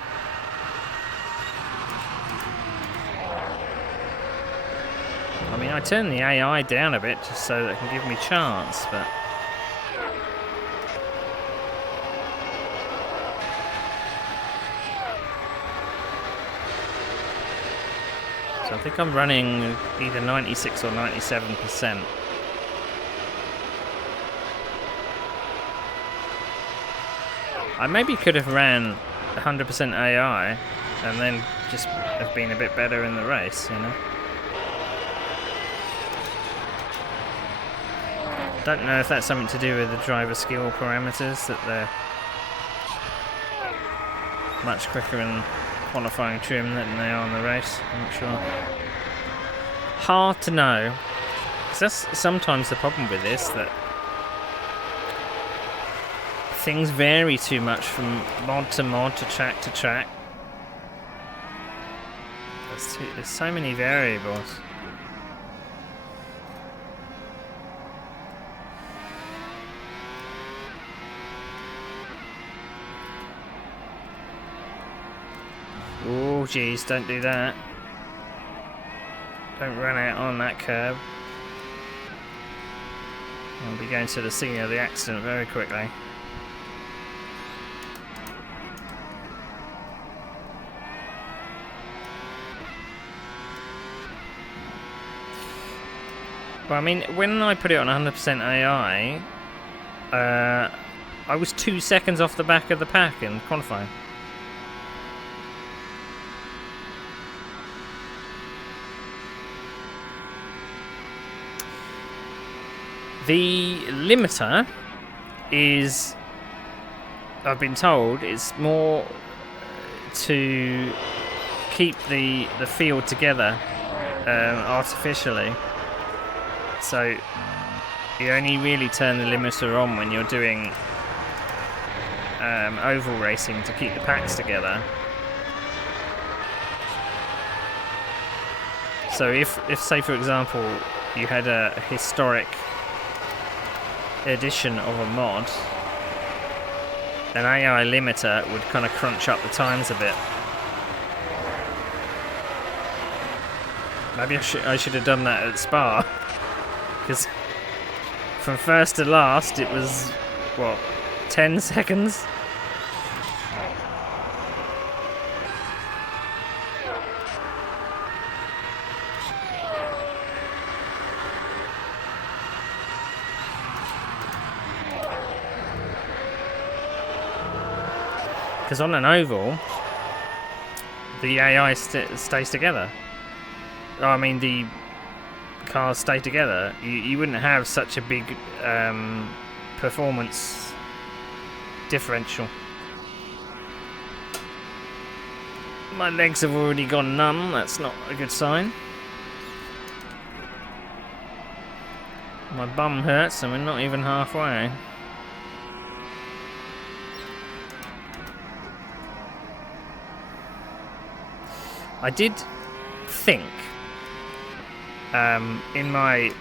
I mean, I turned the AI down a bit just so that it can give me chance, but... So I think I'm running either 96 or 97%. I maybe could have ran 100% AI and then just have been a bit better in the race, you know? Don't know if that's something to do with the driver skill parameters, that they're much quicker in qualifying trim than they are in the race. I'm not sure. Hard to know. 'Cause that's sometimes the problem with this, that things vary too much from mod to mod, to track. There's so many variables. Oh geez, don't do that. Don't run out on that curb. I'll be going to the scene of the accident very quickly. Well, I mean, when I put it on 100% AI, I was 2 seconds off the back of the pack in qualifying. The limiter is, I've been told, it's more to keep the field together artificially. So you only really turn the limiter on when you're doing oval racing to keep the packs together. So if say for example you had a historic edition of a mod, an AI limiter would kind of crunch up the times a bit. Maybe I should have done that at Spa, because from first to last it was, what, 10 seconds? Because on an oval, the AI stays together. Oh, I mean, the cars stay together. You wouldn't have such a big performance differential. My legs have already gone numb. That's not a good sign. My bum hurts and we're not even halfway. I did think, in my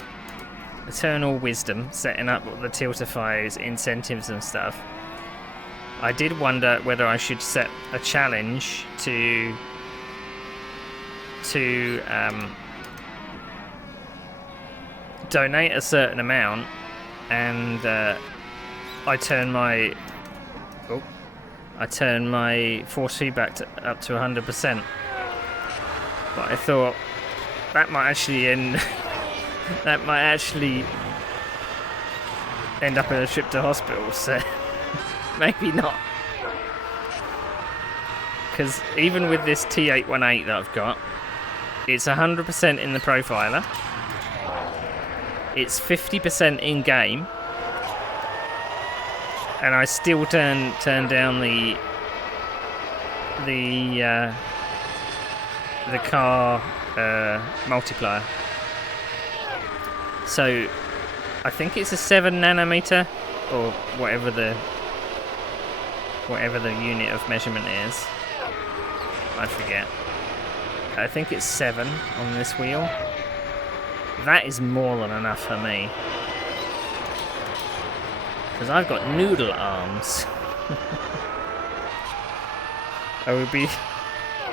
eternal wisdom, setting up the Tiltify's incentives and stuff, I did wonder whether I should set a challenge to donate a certain amount, and I turn my force feedback up to 100%. But I thought that might actually end up in a trip to hospital, so maybe not. Because even with this T818 that I've got, it's 100% in the profiler. It's 50% in game, and I still turn down the car multiplier. So I think it's a 7 nanometer or whatever the unit of measurement is. I forget. I think it's 7 on this wheel. That is more than enough for me, because I've got noodle arms. I would be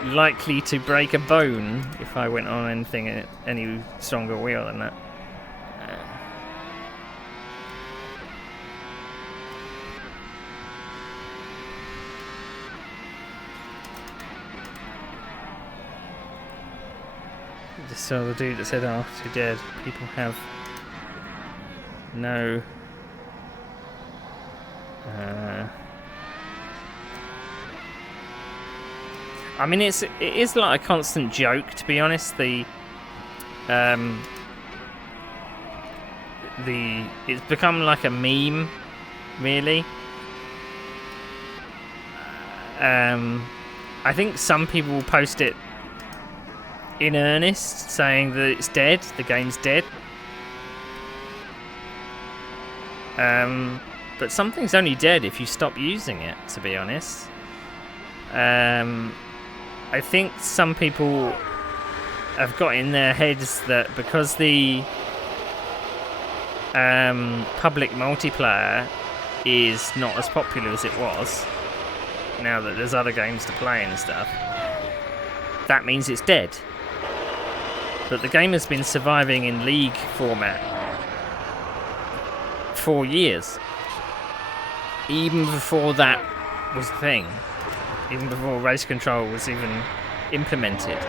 likely to break a bone if I went on anything any stronger wheel than that. Just saw the dude that said after dead, people have no I mean, it is like a constant joke, to be honest. It's become like a meme, really. I think some people post it in earnest, saying that it's dead, the game's dead. But something's only dead if you stop using it, to be honest. I think some people have got in their heads that because the public multiplayer is not as popular as it was, now that there's other games to play and stuff, that means it's dead. But the game has been surviving in League format for years. Even before that was a thing. Even before race control was even implemented.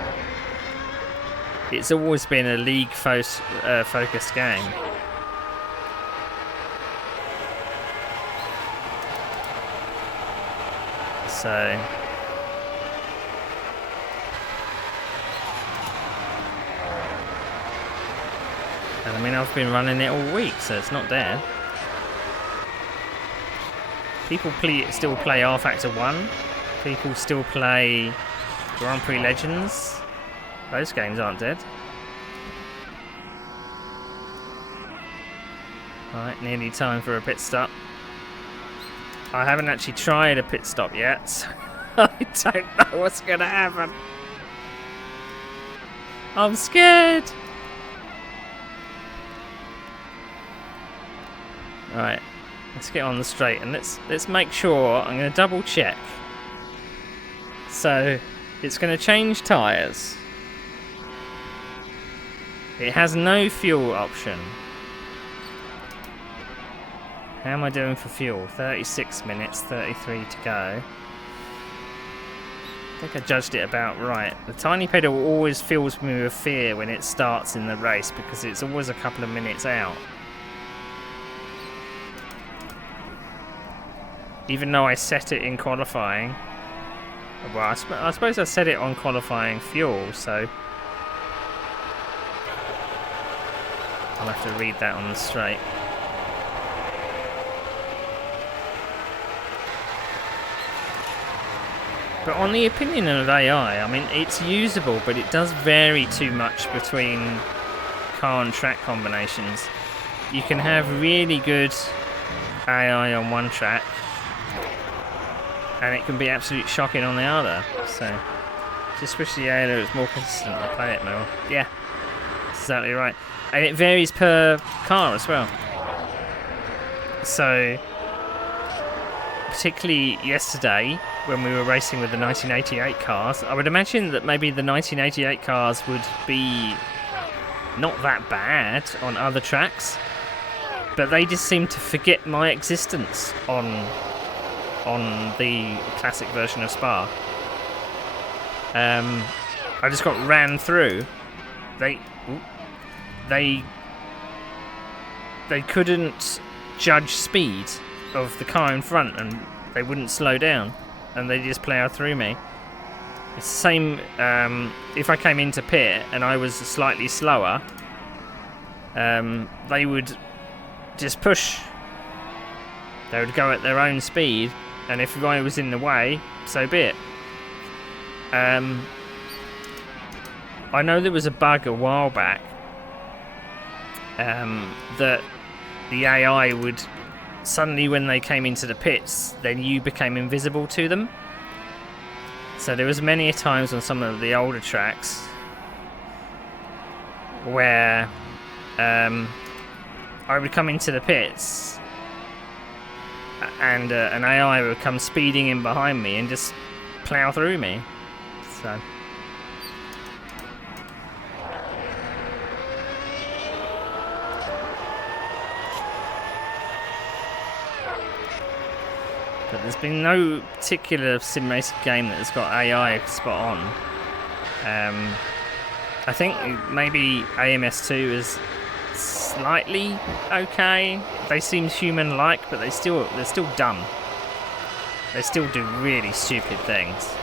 It's always been a League focused game. So and I mean, I've been running it all week, so it's not dead. People still play R Factor 1, People still play Grand Prix Legends. Those games aren't dead. Right, nearly time for a pit stop. I haven't actually tried a pit stop yet, so I don't know what's going to happen. I'm scared. Right, let's get on the straight and let's make sure. I'm going to double check. So it's going to change tyres. It has no fuel option. How am I doing for fuel? 36 minutes, 33 to go. I think I judged it about right. The tiny pedal always fills me with fear when it starts in the race because it's always a couple of minutes out. Even though I set it in qualifying. Well, I suppose I set it on qualifying fuel, so I'll have to read that on the straight. But on the opinion of AI, I mean, it's usable, but it does vary too much between car and track combinations. You can have really good AI on one track, and it can be absolutely shocking on the other. So, just wish the AI was more consistent to play it more. Yeah, that's exactly right. And it varies per car as well. So, particularly yesterday, when we were racing with the 1988 cars, I would imagine that maybe the 1988 cars would be not that bad on other tracks, but they just seem to forget my existence on the classic version of Spa. I just got ran through. They couldn't judge speed of the car in front, and they wouldn't slow down, and they just ploughed through me. It's the same if I came into pit and I was slightly slower, they would just push. They would go at their own speed, and if I was in the way, so be it. I know there was a bug a while back that the AI would suddenly, when they came into the pits, then you became invisible to them. So there was many times on some of the older tracks where I would come into the pits and an AI would come speeding in behind me and just plough through me. So but there's been no particular sim racing game that has got AI spot on. I think maybe AMS2 is slightly okay. They seem human-like, but they're still dumb. They still do really stupid things.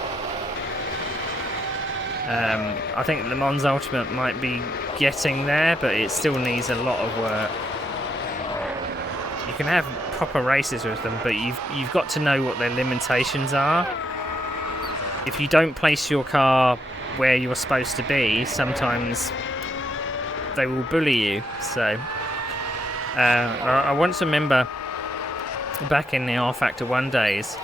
I think Le Mans Ultimate might be getting there, but it still needs a lot of work. You can have proper races with them, but you've got to know what their limitations are. If you don't place your car where you're supposed to be, sometimes they will bully you. So I once remember back in the R Factor 1 days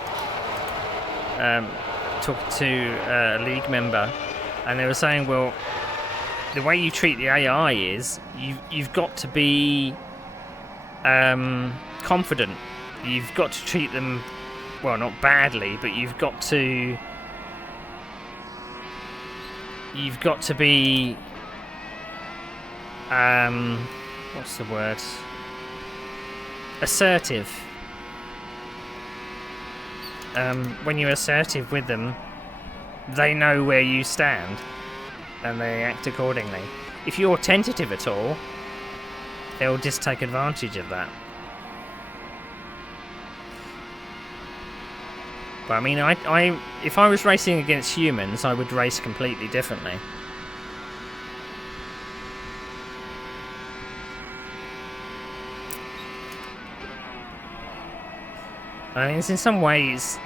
talking to a league member, and they were saying, well, the way you treat the AI is you've got to be confident. You've got to treat them, well, not badly, but you've got to be what's the word? Assertive. When you're assertive with them, they know where you stand and they act accordingly. If you're tentative at all, they'll just take advantage of that. But I mean, if I was racing against humans, I would race completely differently. I mean, in some ways,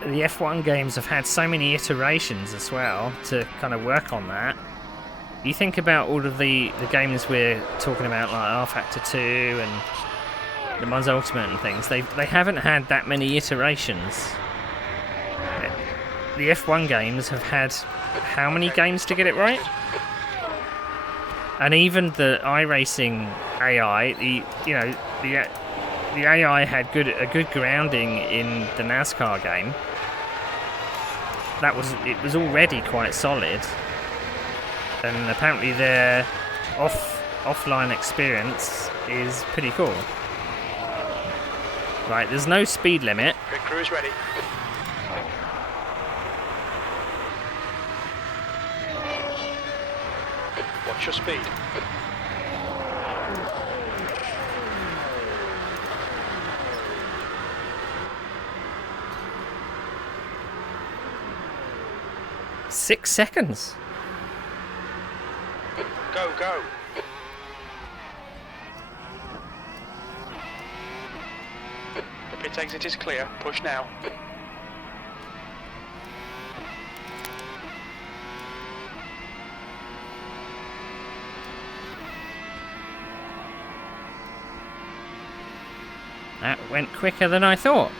the F1 games have had so many iterations as well to kind of work on that. You think about all of the games we're talking about, like R Factor 2 and Le Mans Ultimate and things, they haven't had that many iterations. The F1 games have had how many games to get it right? And even the iRacing AI, the AI had a good grounding in the NASCAR game. It was already quite solid, and apparently their offline experience is pretty cool. Right, there's no speed limit. Pit crew is ready. Watch your speed. Six seconds. Go, go. The pit exit is clear. Push now. That went quicker than I thought.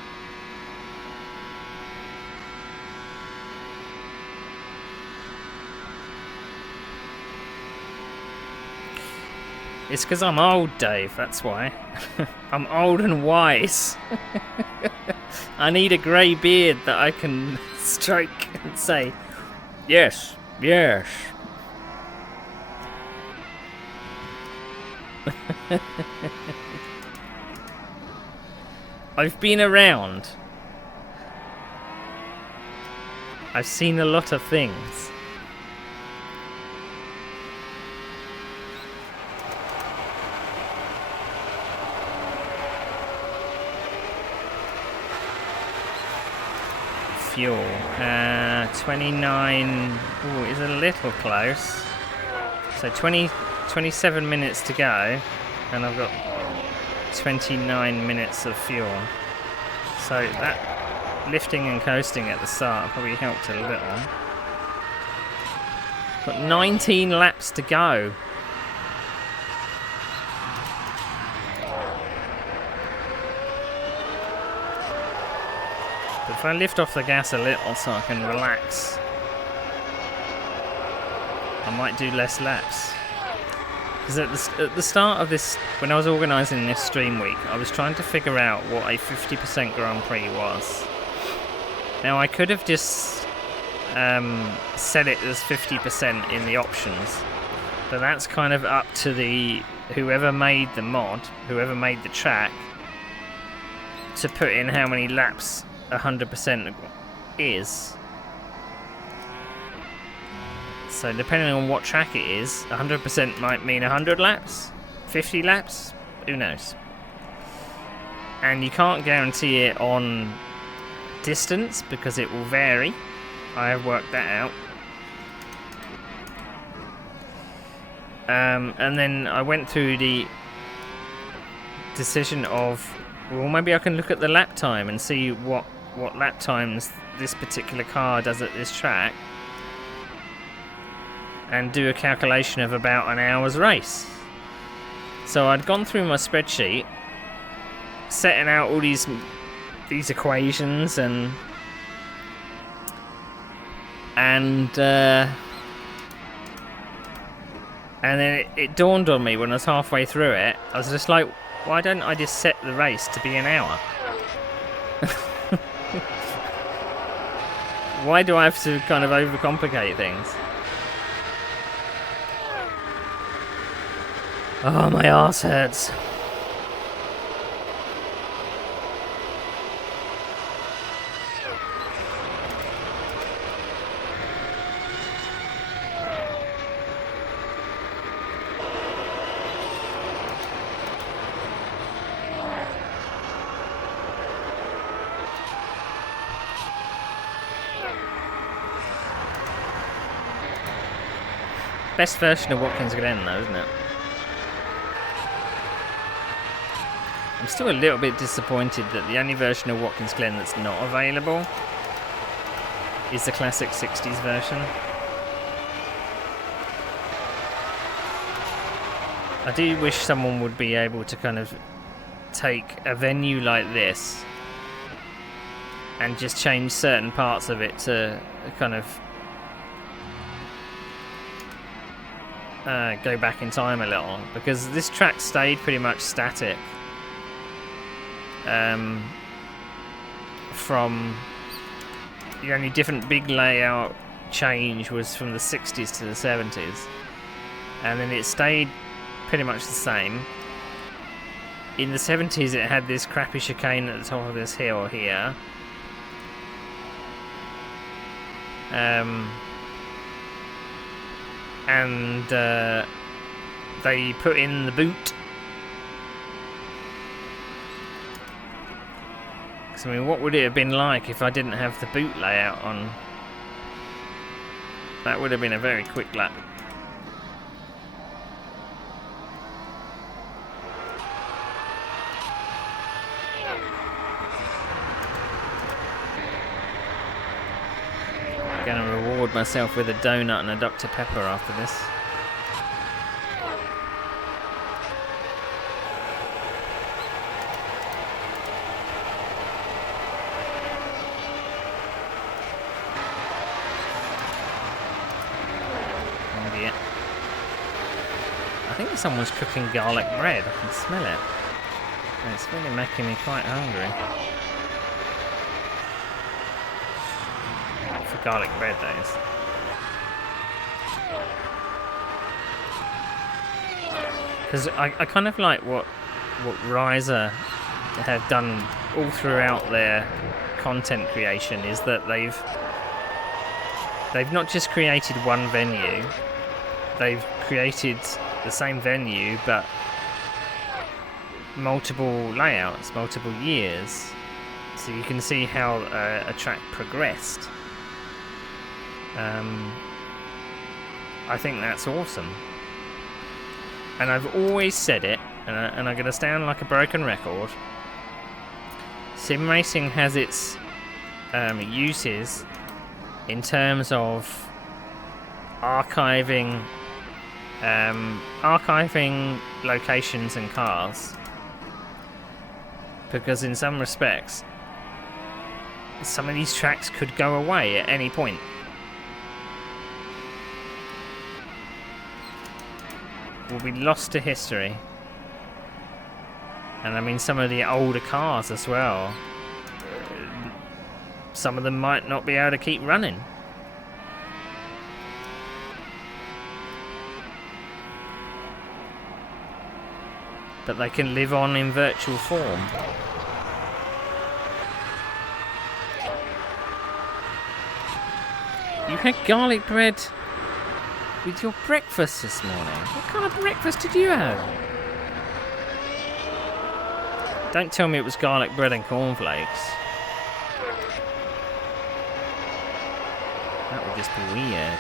It's because I'm old, Dave, that's why. I'm old and wise. I need a grey beard that I can stroke and say, yes, yes. I've been around. I've seen a lot of things. Fuel. 29. Ooh, it's a little close. So 27 minutes to go, and I've got 29 minutes of fuel. So that lifting and coasting at the start probably helped a little. Got 19 laps to go. But if I lift off the gas a little so I can relax, I might do less laps. Because at the start of this, when I was organising this stream week, I was trying to figure out what a 50% Grand Prix was. Now I could have just set it as 50% in the options, but that's kind of up to whoever made the mod, whoever made the track, to put in how many laps 100% is. So depending on what track it is, 100% might mean 100 laps, 50 laps, who knows. And you can't guarantee it on distance because it will vary. I have worked that out. And then I went through the decision of, well, maybe I can look at the lap time and see what lap times this particular car does at this track, and do a calculation of about an hour's race. So I'd gone through my spreadsheet, setting out all these equations, and then it dawned on me when I was halfway through it. I was just like, why don't I just set the race to be an hour? Why do I have to kind of overcomplicate things? Oh, my arse hurts. Best version of Watkins Glen, though, isn't it? I'm still a little bit disappointed that the only version of Watkins Glen that's not available is the classic 60s version. I do wish someone would be able to kind of take a venue like this and just change certain parts of it to kind of go back in time a little, because this track stayed pretty much static from the only different big layout change was from the 60s to the 70s, and then it stayed pretty much the same. In the 70s it had this crappy chicane at the top of this hill here, and they put in the boot. I mean, what would it have been like if I didn't have the boot layout on? That would have been a very quick lap. I'm gonna reward myself with a donut and a Dr. Pepper after this. I think someone's cooking garlic bread. I can smell it. And it's really making me quite hungry. For garlic bread, that is. Because I kind of like what Riser have done all throughout their content creation, is that they've not just created one venue, they've created the same venue but multiple layouts, multiple years, so you can see how a track progressed. I think that's awesome, and I've always said it, and I'm going to stand like a broken record. Sim racing has its uses in terms of archiving locations and cars, because in some respects some of these tracks could go away at any point. Will be lost to history. And I mean, some of the older cars as well, some of them might not be able to keep running. But they can live on in virtual form. You had garlic bread with your breakfast this morning. What kind of breakfast did you have? Don't tell me it was garlic bread and cornflakes. That would just be weird.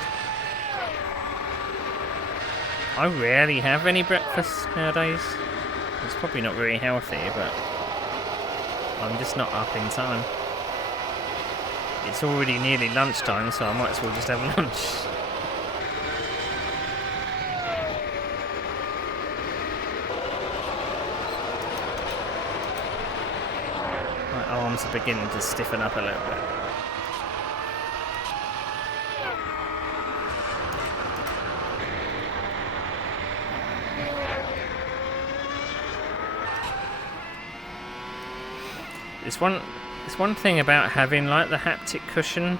I rarely have any breakfast nowadays. It's probably not very healthy, but I'm just not up in time. It's already nearly lunchtime, so I might as well just have lunch. My arms are beginning to stiffen up a little bit. It's one thing about having like the haptic cushion.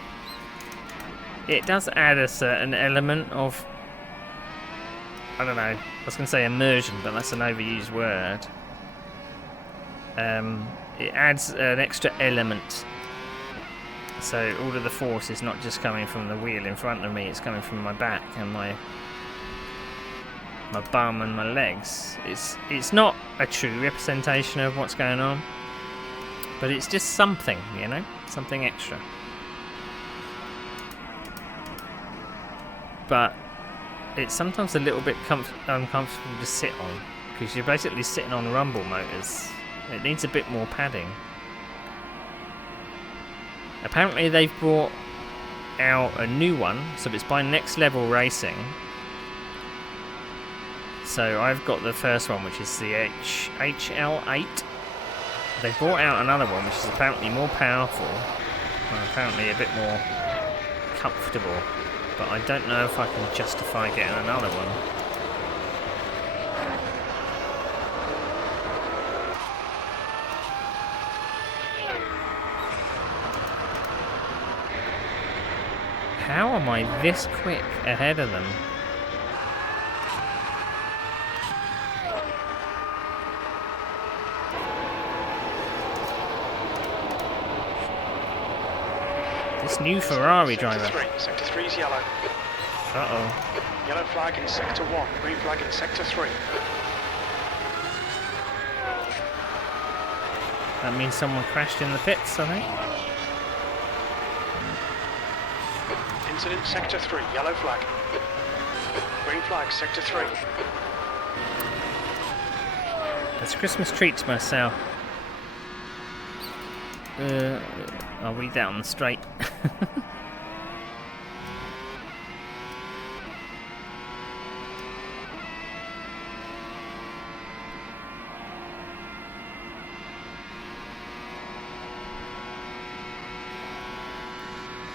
It does add a certain element of, I don't know, I was going to say immersion, but that's an overused word. It adds an extra element. So all of the force is not just coming from the wheel in front of me, it's coming from my back and my bum and my legs. It's not a true representation of what's going on, but it's just something, you know, something extra. But it's sometimes a little bit uncomfortable to sit on, because you're basically sitting on rumble motors. It needs a bit more padding. Apparently they've brought out a new one, so it's by Next Level Racing. So I've got the first one, which is the HL8. They brought out another one, which is apparently more powerful, and apparently a bit more comfortable, but I don't know if I can justify getting another one. How am I this quick ahead of them? This new Ferrari driver. Sector 3 is yellow. Uh-oh. Yellow flag in Sector 1, green flag in Sector 3. That means someone crashed in the pits, I think. Incident Sector 3, yellow flag. Green flag, Sector 3. It's a Christmas treat to myself. I'll read that on the straight.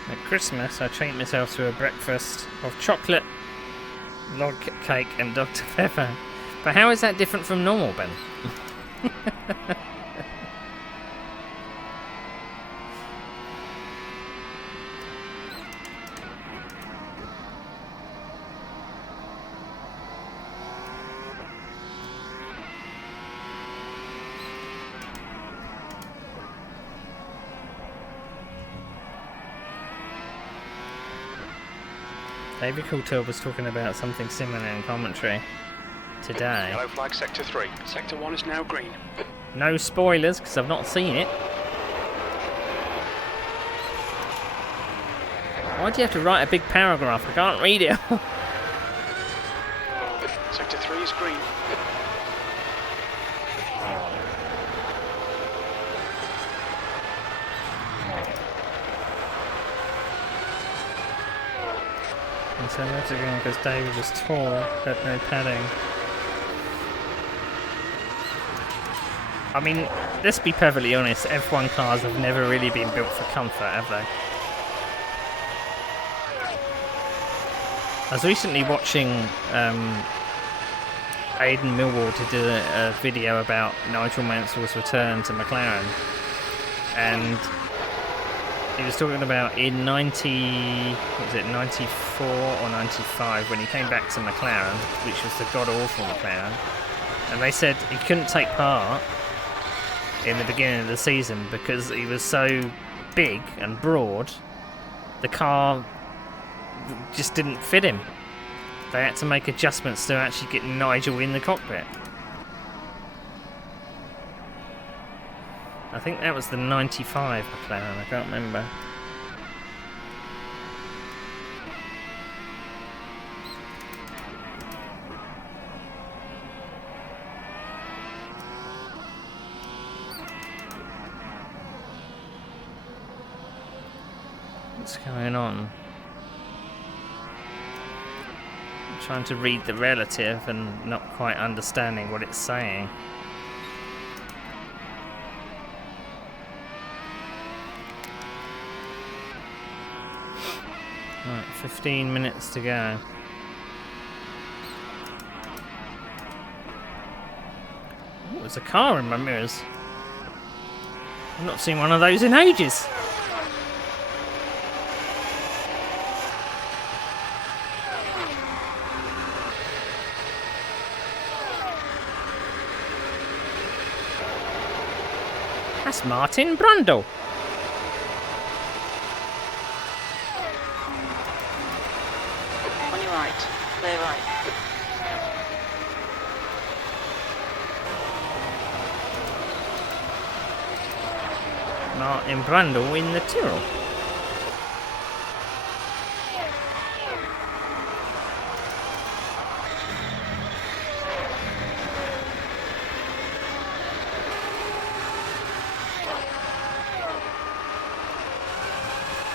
At Christmas, I treat myself to a breakfast of chocolate, log cake, and Dr. Pepper. But how is that different from normal, Ben? David Coulter was talking about something similar in commentary today. Yellow flag, Sector 3. Sector 1 is now green. No spoilers, because I've not seen it. Why do you have to write a big paragraph? I can't read it. Sector 3 is green. And so that's again because David was tall, had no padding. I mean, let's be perfectly honest, F1 cars have never really been built for comfort, have they? I was recently watching Aidan Millward who did a video about Nigel Mansell's return to McLaren, and he was talking about in 94 or 95 when he came back to McLaren, which was the god-awful McLaren, and they said he couldn't take part in the beginning of the season because he was so big and broad, the car just didn't fit him. They had to make adjustments to actually get Nigel in the cockpit. I think that was the 95 McLaren, I can't remember. What's going on? I'm trying to read the relative and not quite understanding what it's saying. Right, 15 minutes to go. Oh, there's a car in my mirrors. I've not seen one of those in ages. That's Martin Brundle. On your right. Clear right. Martin Brundle in the Tyrrell.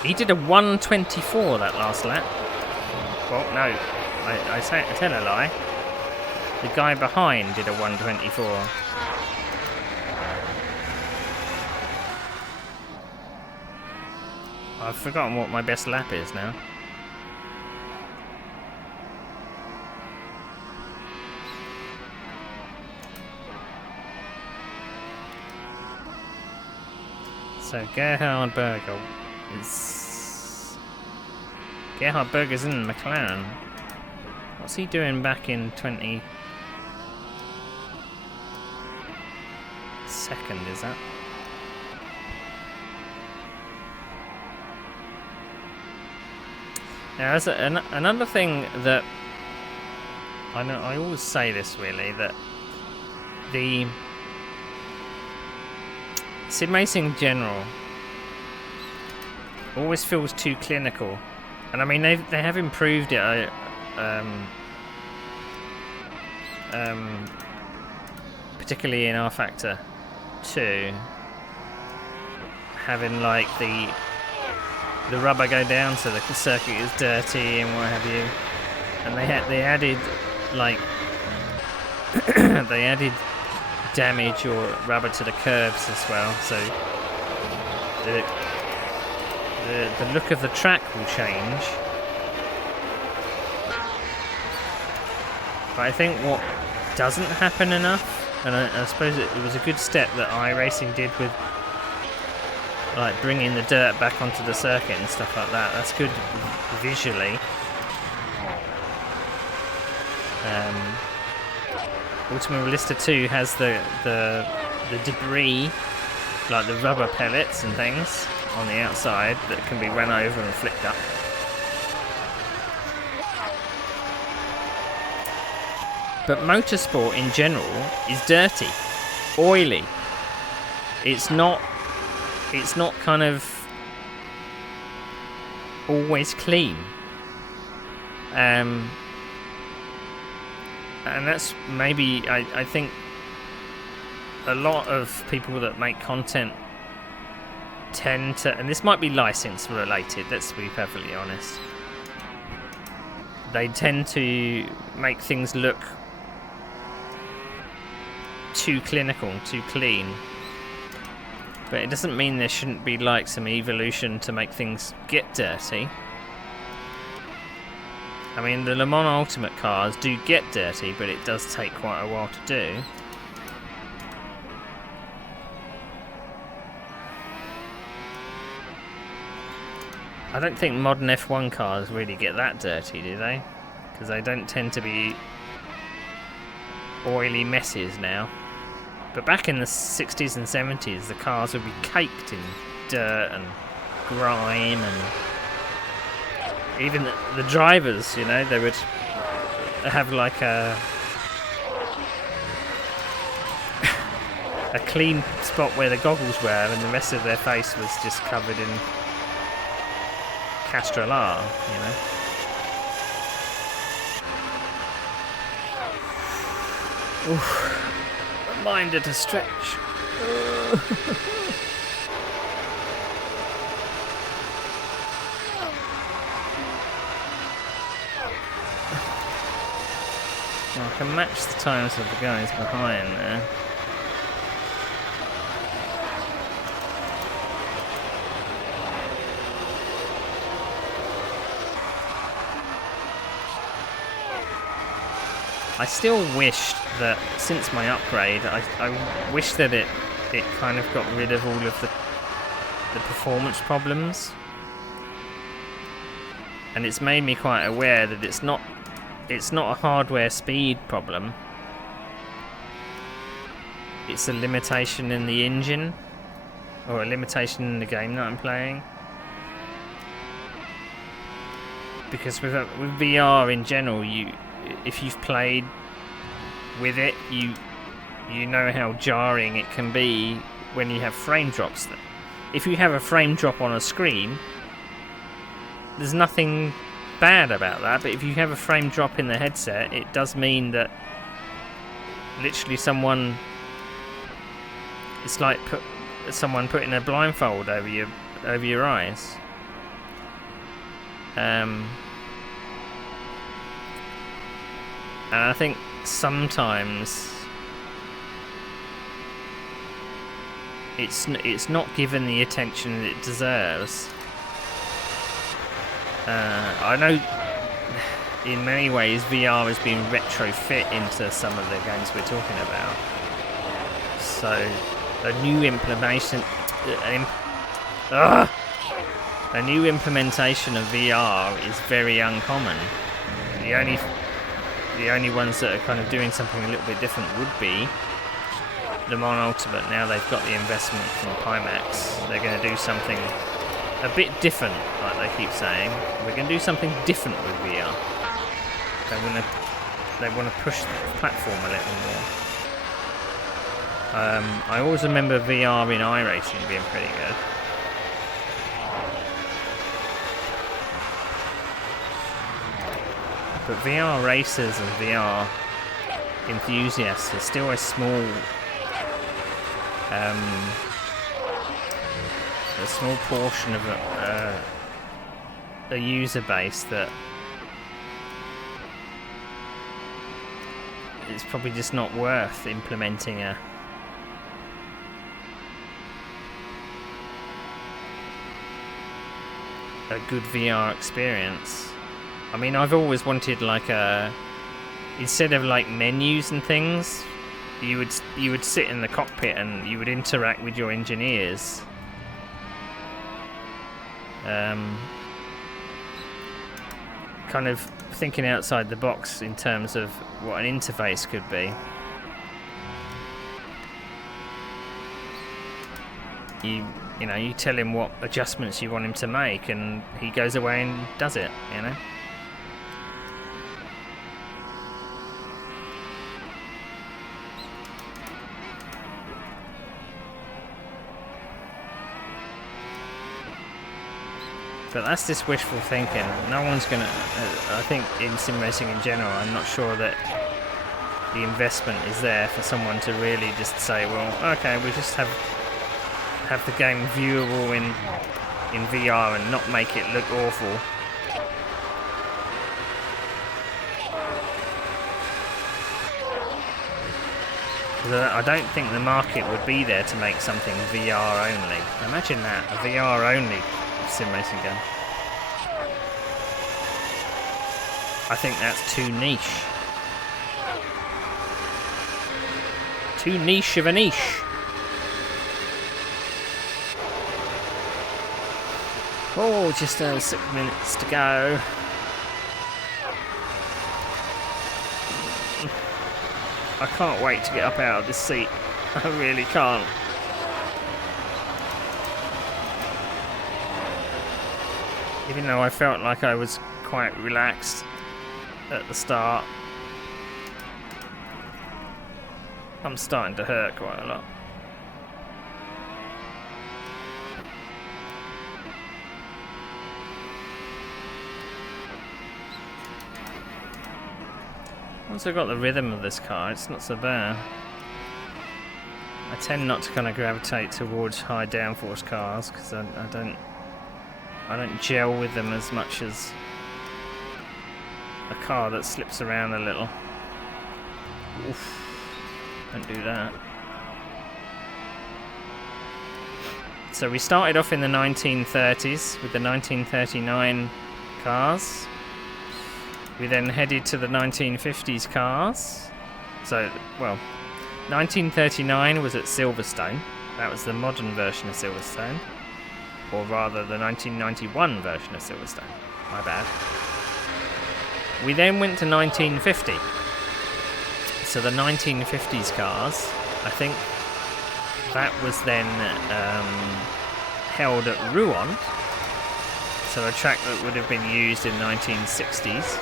He did a 1:24 that last lap. Well, no, I tell a lie. The guy behind did a 1:24. I've forgotten what my best lap is now. So Gerhard Berger Berger's in McLaren. What's he doing back in 22nd, is that? Now, as another thing that I always say this really, that the sim racing in general always feels too clinical, and I mean they have improved it. Particularly in R Factor 2, having like the rubber go down so the circuit is dirty and what have you, and they added like they added damage or rubber to the curbs as well, so the look of the track will change. But I think what doesn't happen enough, and I suppose it was a good step that iRacing did with like bringing the dirt back onto the circuit and stuff like that. That's good visually. Automobilista 2 has the debris, like the rubber pellets and things on the outside that can be run over and flicked up. But motorsport in general is dirty, oily. It's not kind of always clean. And that's maybe, I think a lot of people that make content tend to, and this might be license related, let's be perfectly honest, they tend to make things look too clinical, too clean. But it doesn't mean there shouldn't be like some evolution to make things get dirty. I mean, the Le Mans Ultimate cars do get dirty, but it does take quite a while to do. I don't think modern F1 cars really get that dirty, do they? Because they don't tend to be oily messes now. But back in the 60s and 70s, the cars would be caked in dirt and grime, and even the drivers, you know, they would have like a clean spot where the goggles were, and the rest of their face was just covered in Castrol R, you know. Oof. Reminder to stretch. Well, I can match the times of the guys behind there. I still wish that since my upgrade, I wish that it kind of got rid of all of the performance problems, and it's made me quite aware that it's not a hardware speed problem. It's a limitation in the engine, or a limitation in the game that I'm playing. Because with VR in general, if you've played with it, you know how jarring it can be when you have frame drops. If you have a frame drop on a screen, there's nothing bad about that, but if you have a frame drop in the headset, it does mean that literally it's like someone putting a blindfold over your eyes. And I think sometimes it's not given the attention that it deserves. I know in many ways VR has been retrofit into some of the games we're talking about. So a new implementation of VR is very uncommon. The only ones that are kind of doing something a little bit different would be Le Mans Ultimate. Now they've got the investment from Pimax, they're going to do something a bit different, like they keep saying. We're going to do something different with VR. They want to push the platform a little more. I always remember VR in iRacing being pretty good. But VR racers and VR enthusiasts are still a small portion of a user base that it's probably just not worth implementing a good VR experience. I mean, I've always wanted like instead of like menus and things, you would sit in the cockpit and you would interact with your engineers. Kind of thinking outside the box in terms of what an interface could be. You know, you tell him what adjustments you want him to make, and he goes away and does it. You know. But that's just wishful thinking. No one's gonna. I think in sim racing in general, I'm not sure that the investment is there for someone to really just say, well, okay, we just have the game viewable in VR and not make it look awful. I don't think the market would be there to make something VR only. Imagine that, a VR only sim racing game. I think that's too niche. Too niche of a niche. Oh, just 6 minutes to go. I can't wait to get up out of this seat. I really can't. Even though I felt like I was quite relaxed at the start, I'm starting to hurt quite a lot. Once I've got the rhythm of this car, it's not so bad. I tend not to kind of gravitate towards high downforce cars because I don't gel with them as much as a car that slips around a little. Oof. Don't do that. So we started off in the 1930s with the 1939 cars. We then headed to the 1950s cars. So, well, 1939 was at Silverstone. That was the modern version of Silverstone. Or rather, the 1991 version of Silverstone. My bad. We then went to 1950. So the 1950s cars, I think that was then held at Rouen. So a track that would have been used in 1960s.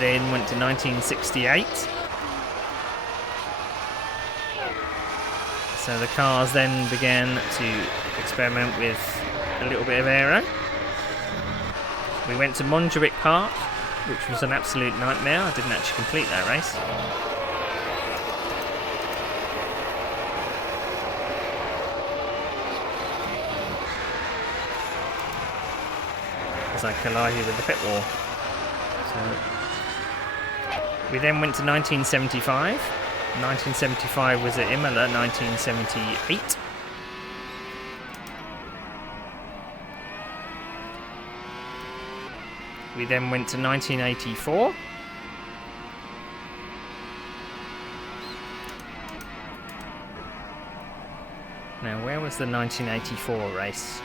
Then went to 1968. So the cars then began to experiment with a little bit of aero. We went to Montjuic Park, which was an absolute nightmare. I didn't actually complete that race. as I collided with the pit wall. So we then went to 1975. 1975 was at Imola. 1978. We then went to 1984. Now, where was the 1984 race?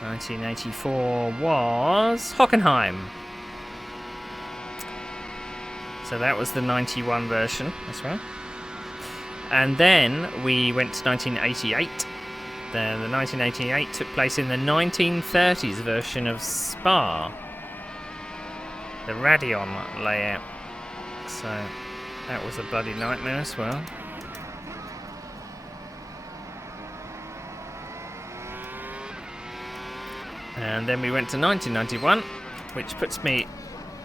1984 was Hockenheim. So that was the 91 version as well. And then we went to 1988. The 1988 took place in the 1930s version of Spa. The Radeon layout. So that was a bloody nightmare as well. And then we went to 1991, which puts me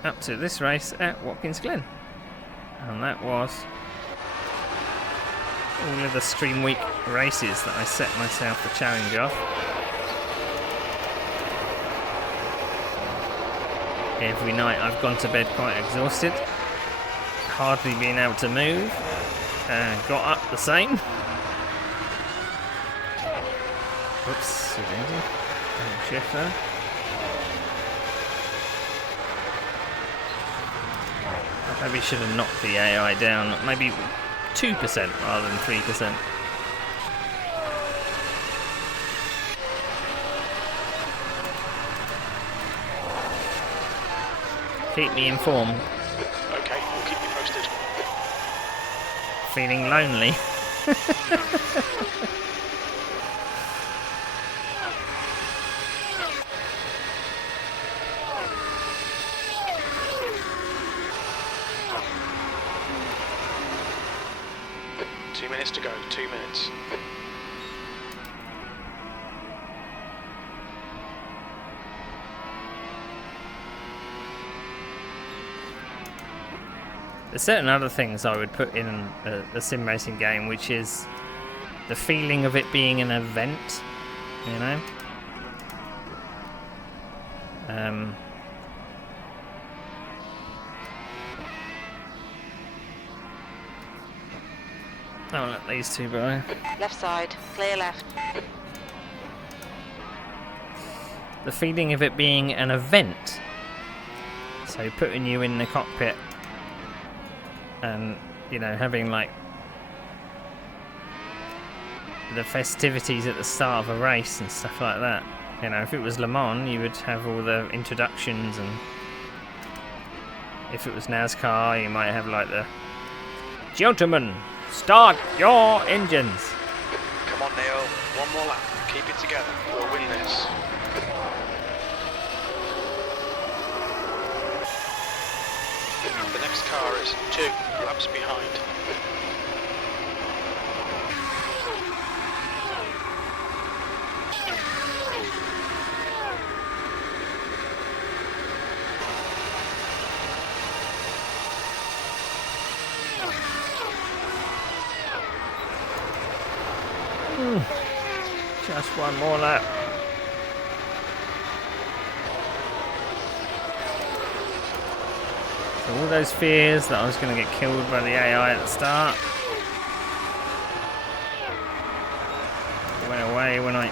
up to this race at Watkins Glen. And that was all of the Stream Week races that I set myself the challenge of. Every night I've gone to bed quite exhausted, hardly been able to move, and got up the same. Whoops, double shift there. I maybe should have knocked the AI down, maybe 2% rather than 3%. Keep me informed. Okay, we'll keep you posted. Feeling lonely. To go, 2 minutes. There's certain other things I would put in a sim racing game, which is the feeling of it being an event, you know? I'll let these two by. Left side, clear left. The feeling of it being an event. So putting you in the cockpit and, you know, having like the festivities at the start of a race and stuff like that. You know, if it was Le Mans, you would have all the introductions, and if it was NASCAR, you might have like the gentlemen, start your engines. Come on, Neil. One more lap. Keep it together. We'll win this. The next car is 2 laps behind. Just one more lap. So all those fears that I was going to get killed by the AI at the start went away when I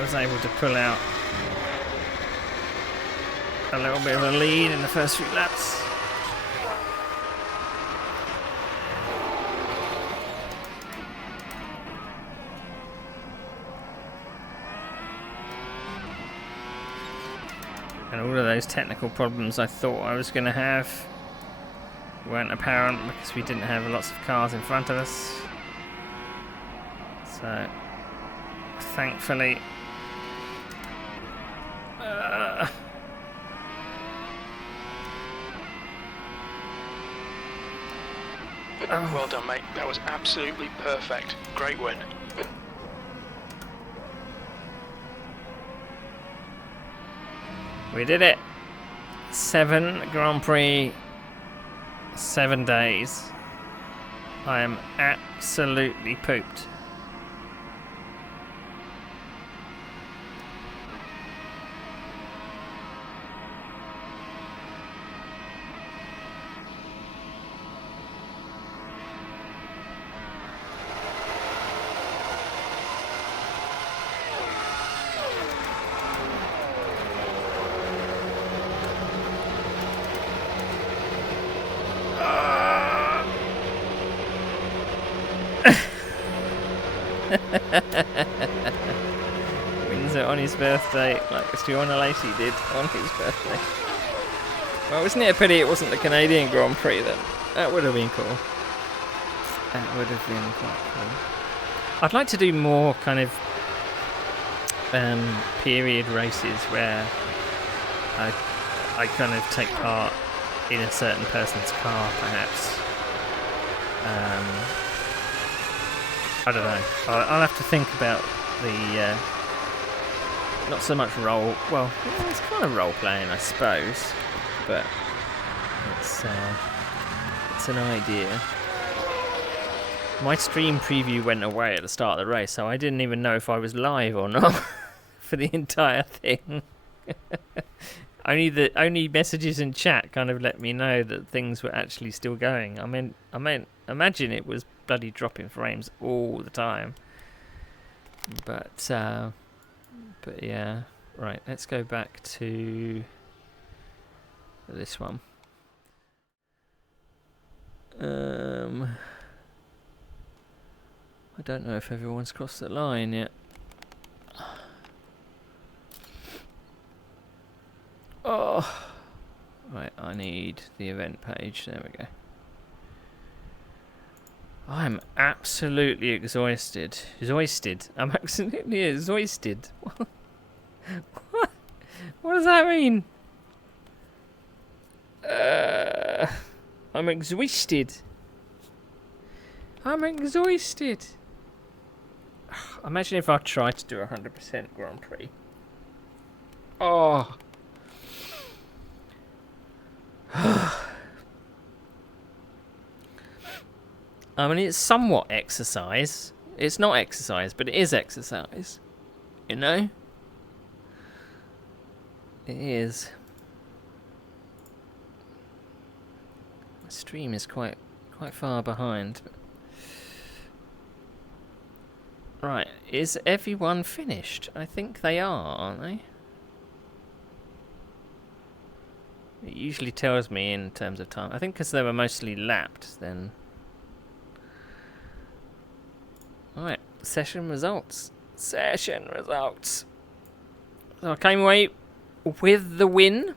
was able to pull out a little bit of a lead in the first few laps. And all of those technical problems I thought I was going to have weren't apparent because we didn't have lots of cars in front of us. So, thankfully... Well done, mate. That was absolutely perfect. Great win. We did it. 7 Grand Prix, 7 days. I am absolutely pooped. wins it on his birthday, like Stuart Lacey did on his birthday. Well, isn't it a pity it wasn't the Canadian Grand Prix then? That would have been cool. That would have been quite cool. I'd like to do more kind of period races where I kind of take part in a certain person's car, perhaps. I don't know. I'll have to think about the not so much role. Well, it's kind of role playing, I suppose, but it's an idea. My stream preview went away at the start of the race, so I didn't even know if I was live or not for the entire thing. Only messages in chat kind of let me know that things were actually still going. I mean, imagine it was bloody dropping frames all the time. But yeah, right. Let's go back to this one. I don't know if everyone's crossed the line yet. Oh, right. I need the event page. There we go. I'm absolutely exhausted. I'm absolutely exhausted. What? What does that mean? I'm exhausted. I'm exhausted. Imagine if I tried to do 100% Grand Prix. Oh. I mean, it's somewhat exercise. It's not exercise, but it is exercise. You know? It is. The stream is quite far behind. Right, is everyone finished? I think they are, aren't they? It usually tells me in terms of time. I think because they were mostly lapped, then... Alright, session results. Session results. So I came away with the win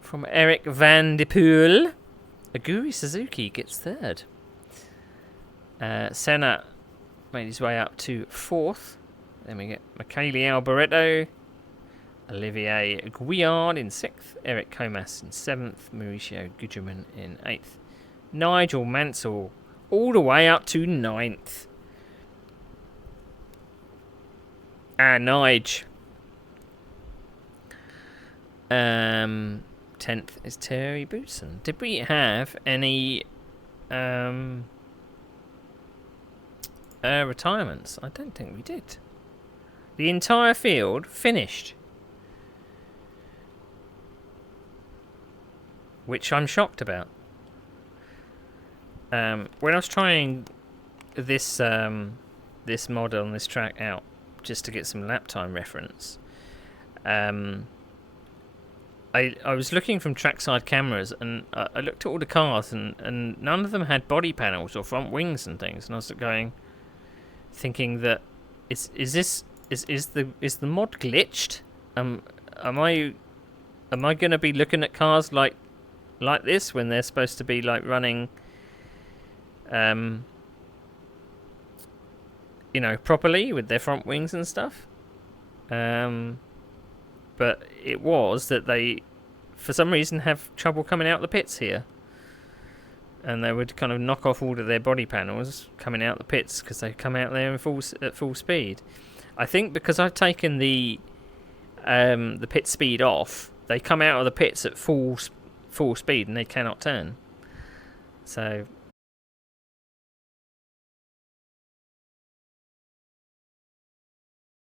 from Eric Van de Poel. Aguri Suzuki gets third. Senna made his way up to fourth. Then we get Michele Alboreto, Olivier Guillard in sixth, Eric Comas in seventh, Mauricio Gugelmin in eighth, Nigel Mansell all the way up to ninth. And Nige. 10th is Terry Bootson. Did we have any retirements? I don't think we did. The entire field finished. Which I'm shocked about. When I was trying this this mod on this track out, just to get some lap time reference, I was looking from trackside cameras, and I looked at all the cars, and none of them had body panels or front wings and things, and I was thinking that is the mod glitched? Am I going to be looking at cars like this when they're supposed to be like running, properly with their front wings and stuff? But it was that they, for some reason, have trouble coming out the pits here. And they would kind of knock off all of their body panels coming out the pits because they come out there at full speed. I think because I've taken the pit speed off, they come out of the pits at full speed and they cannot turn. So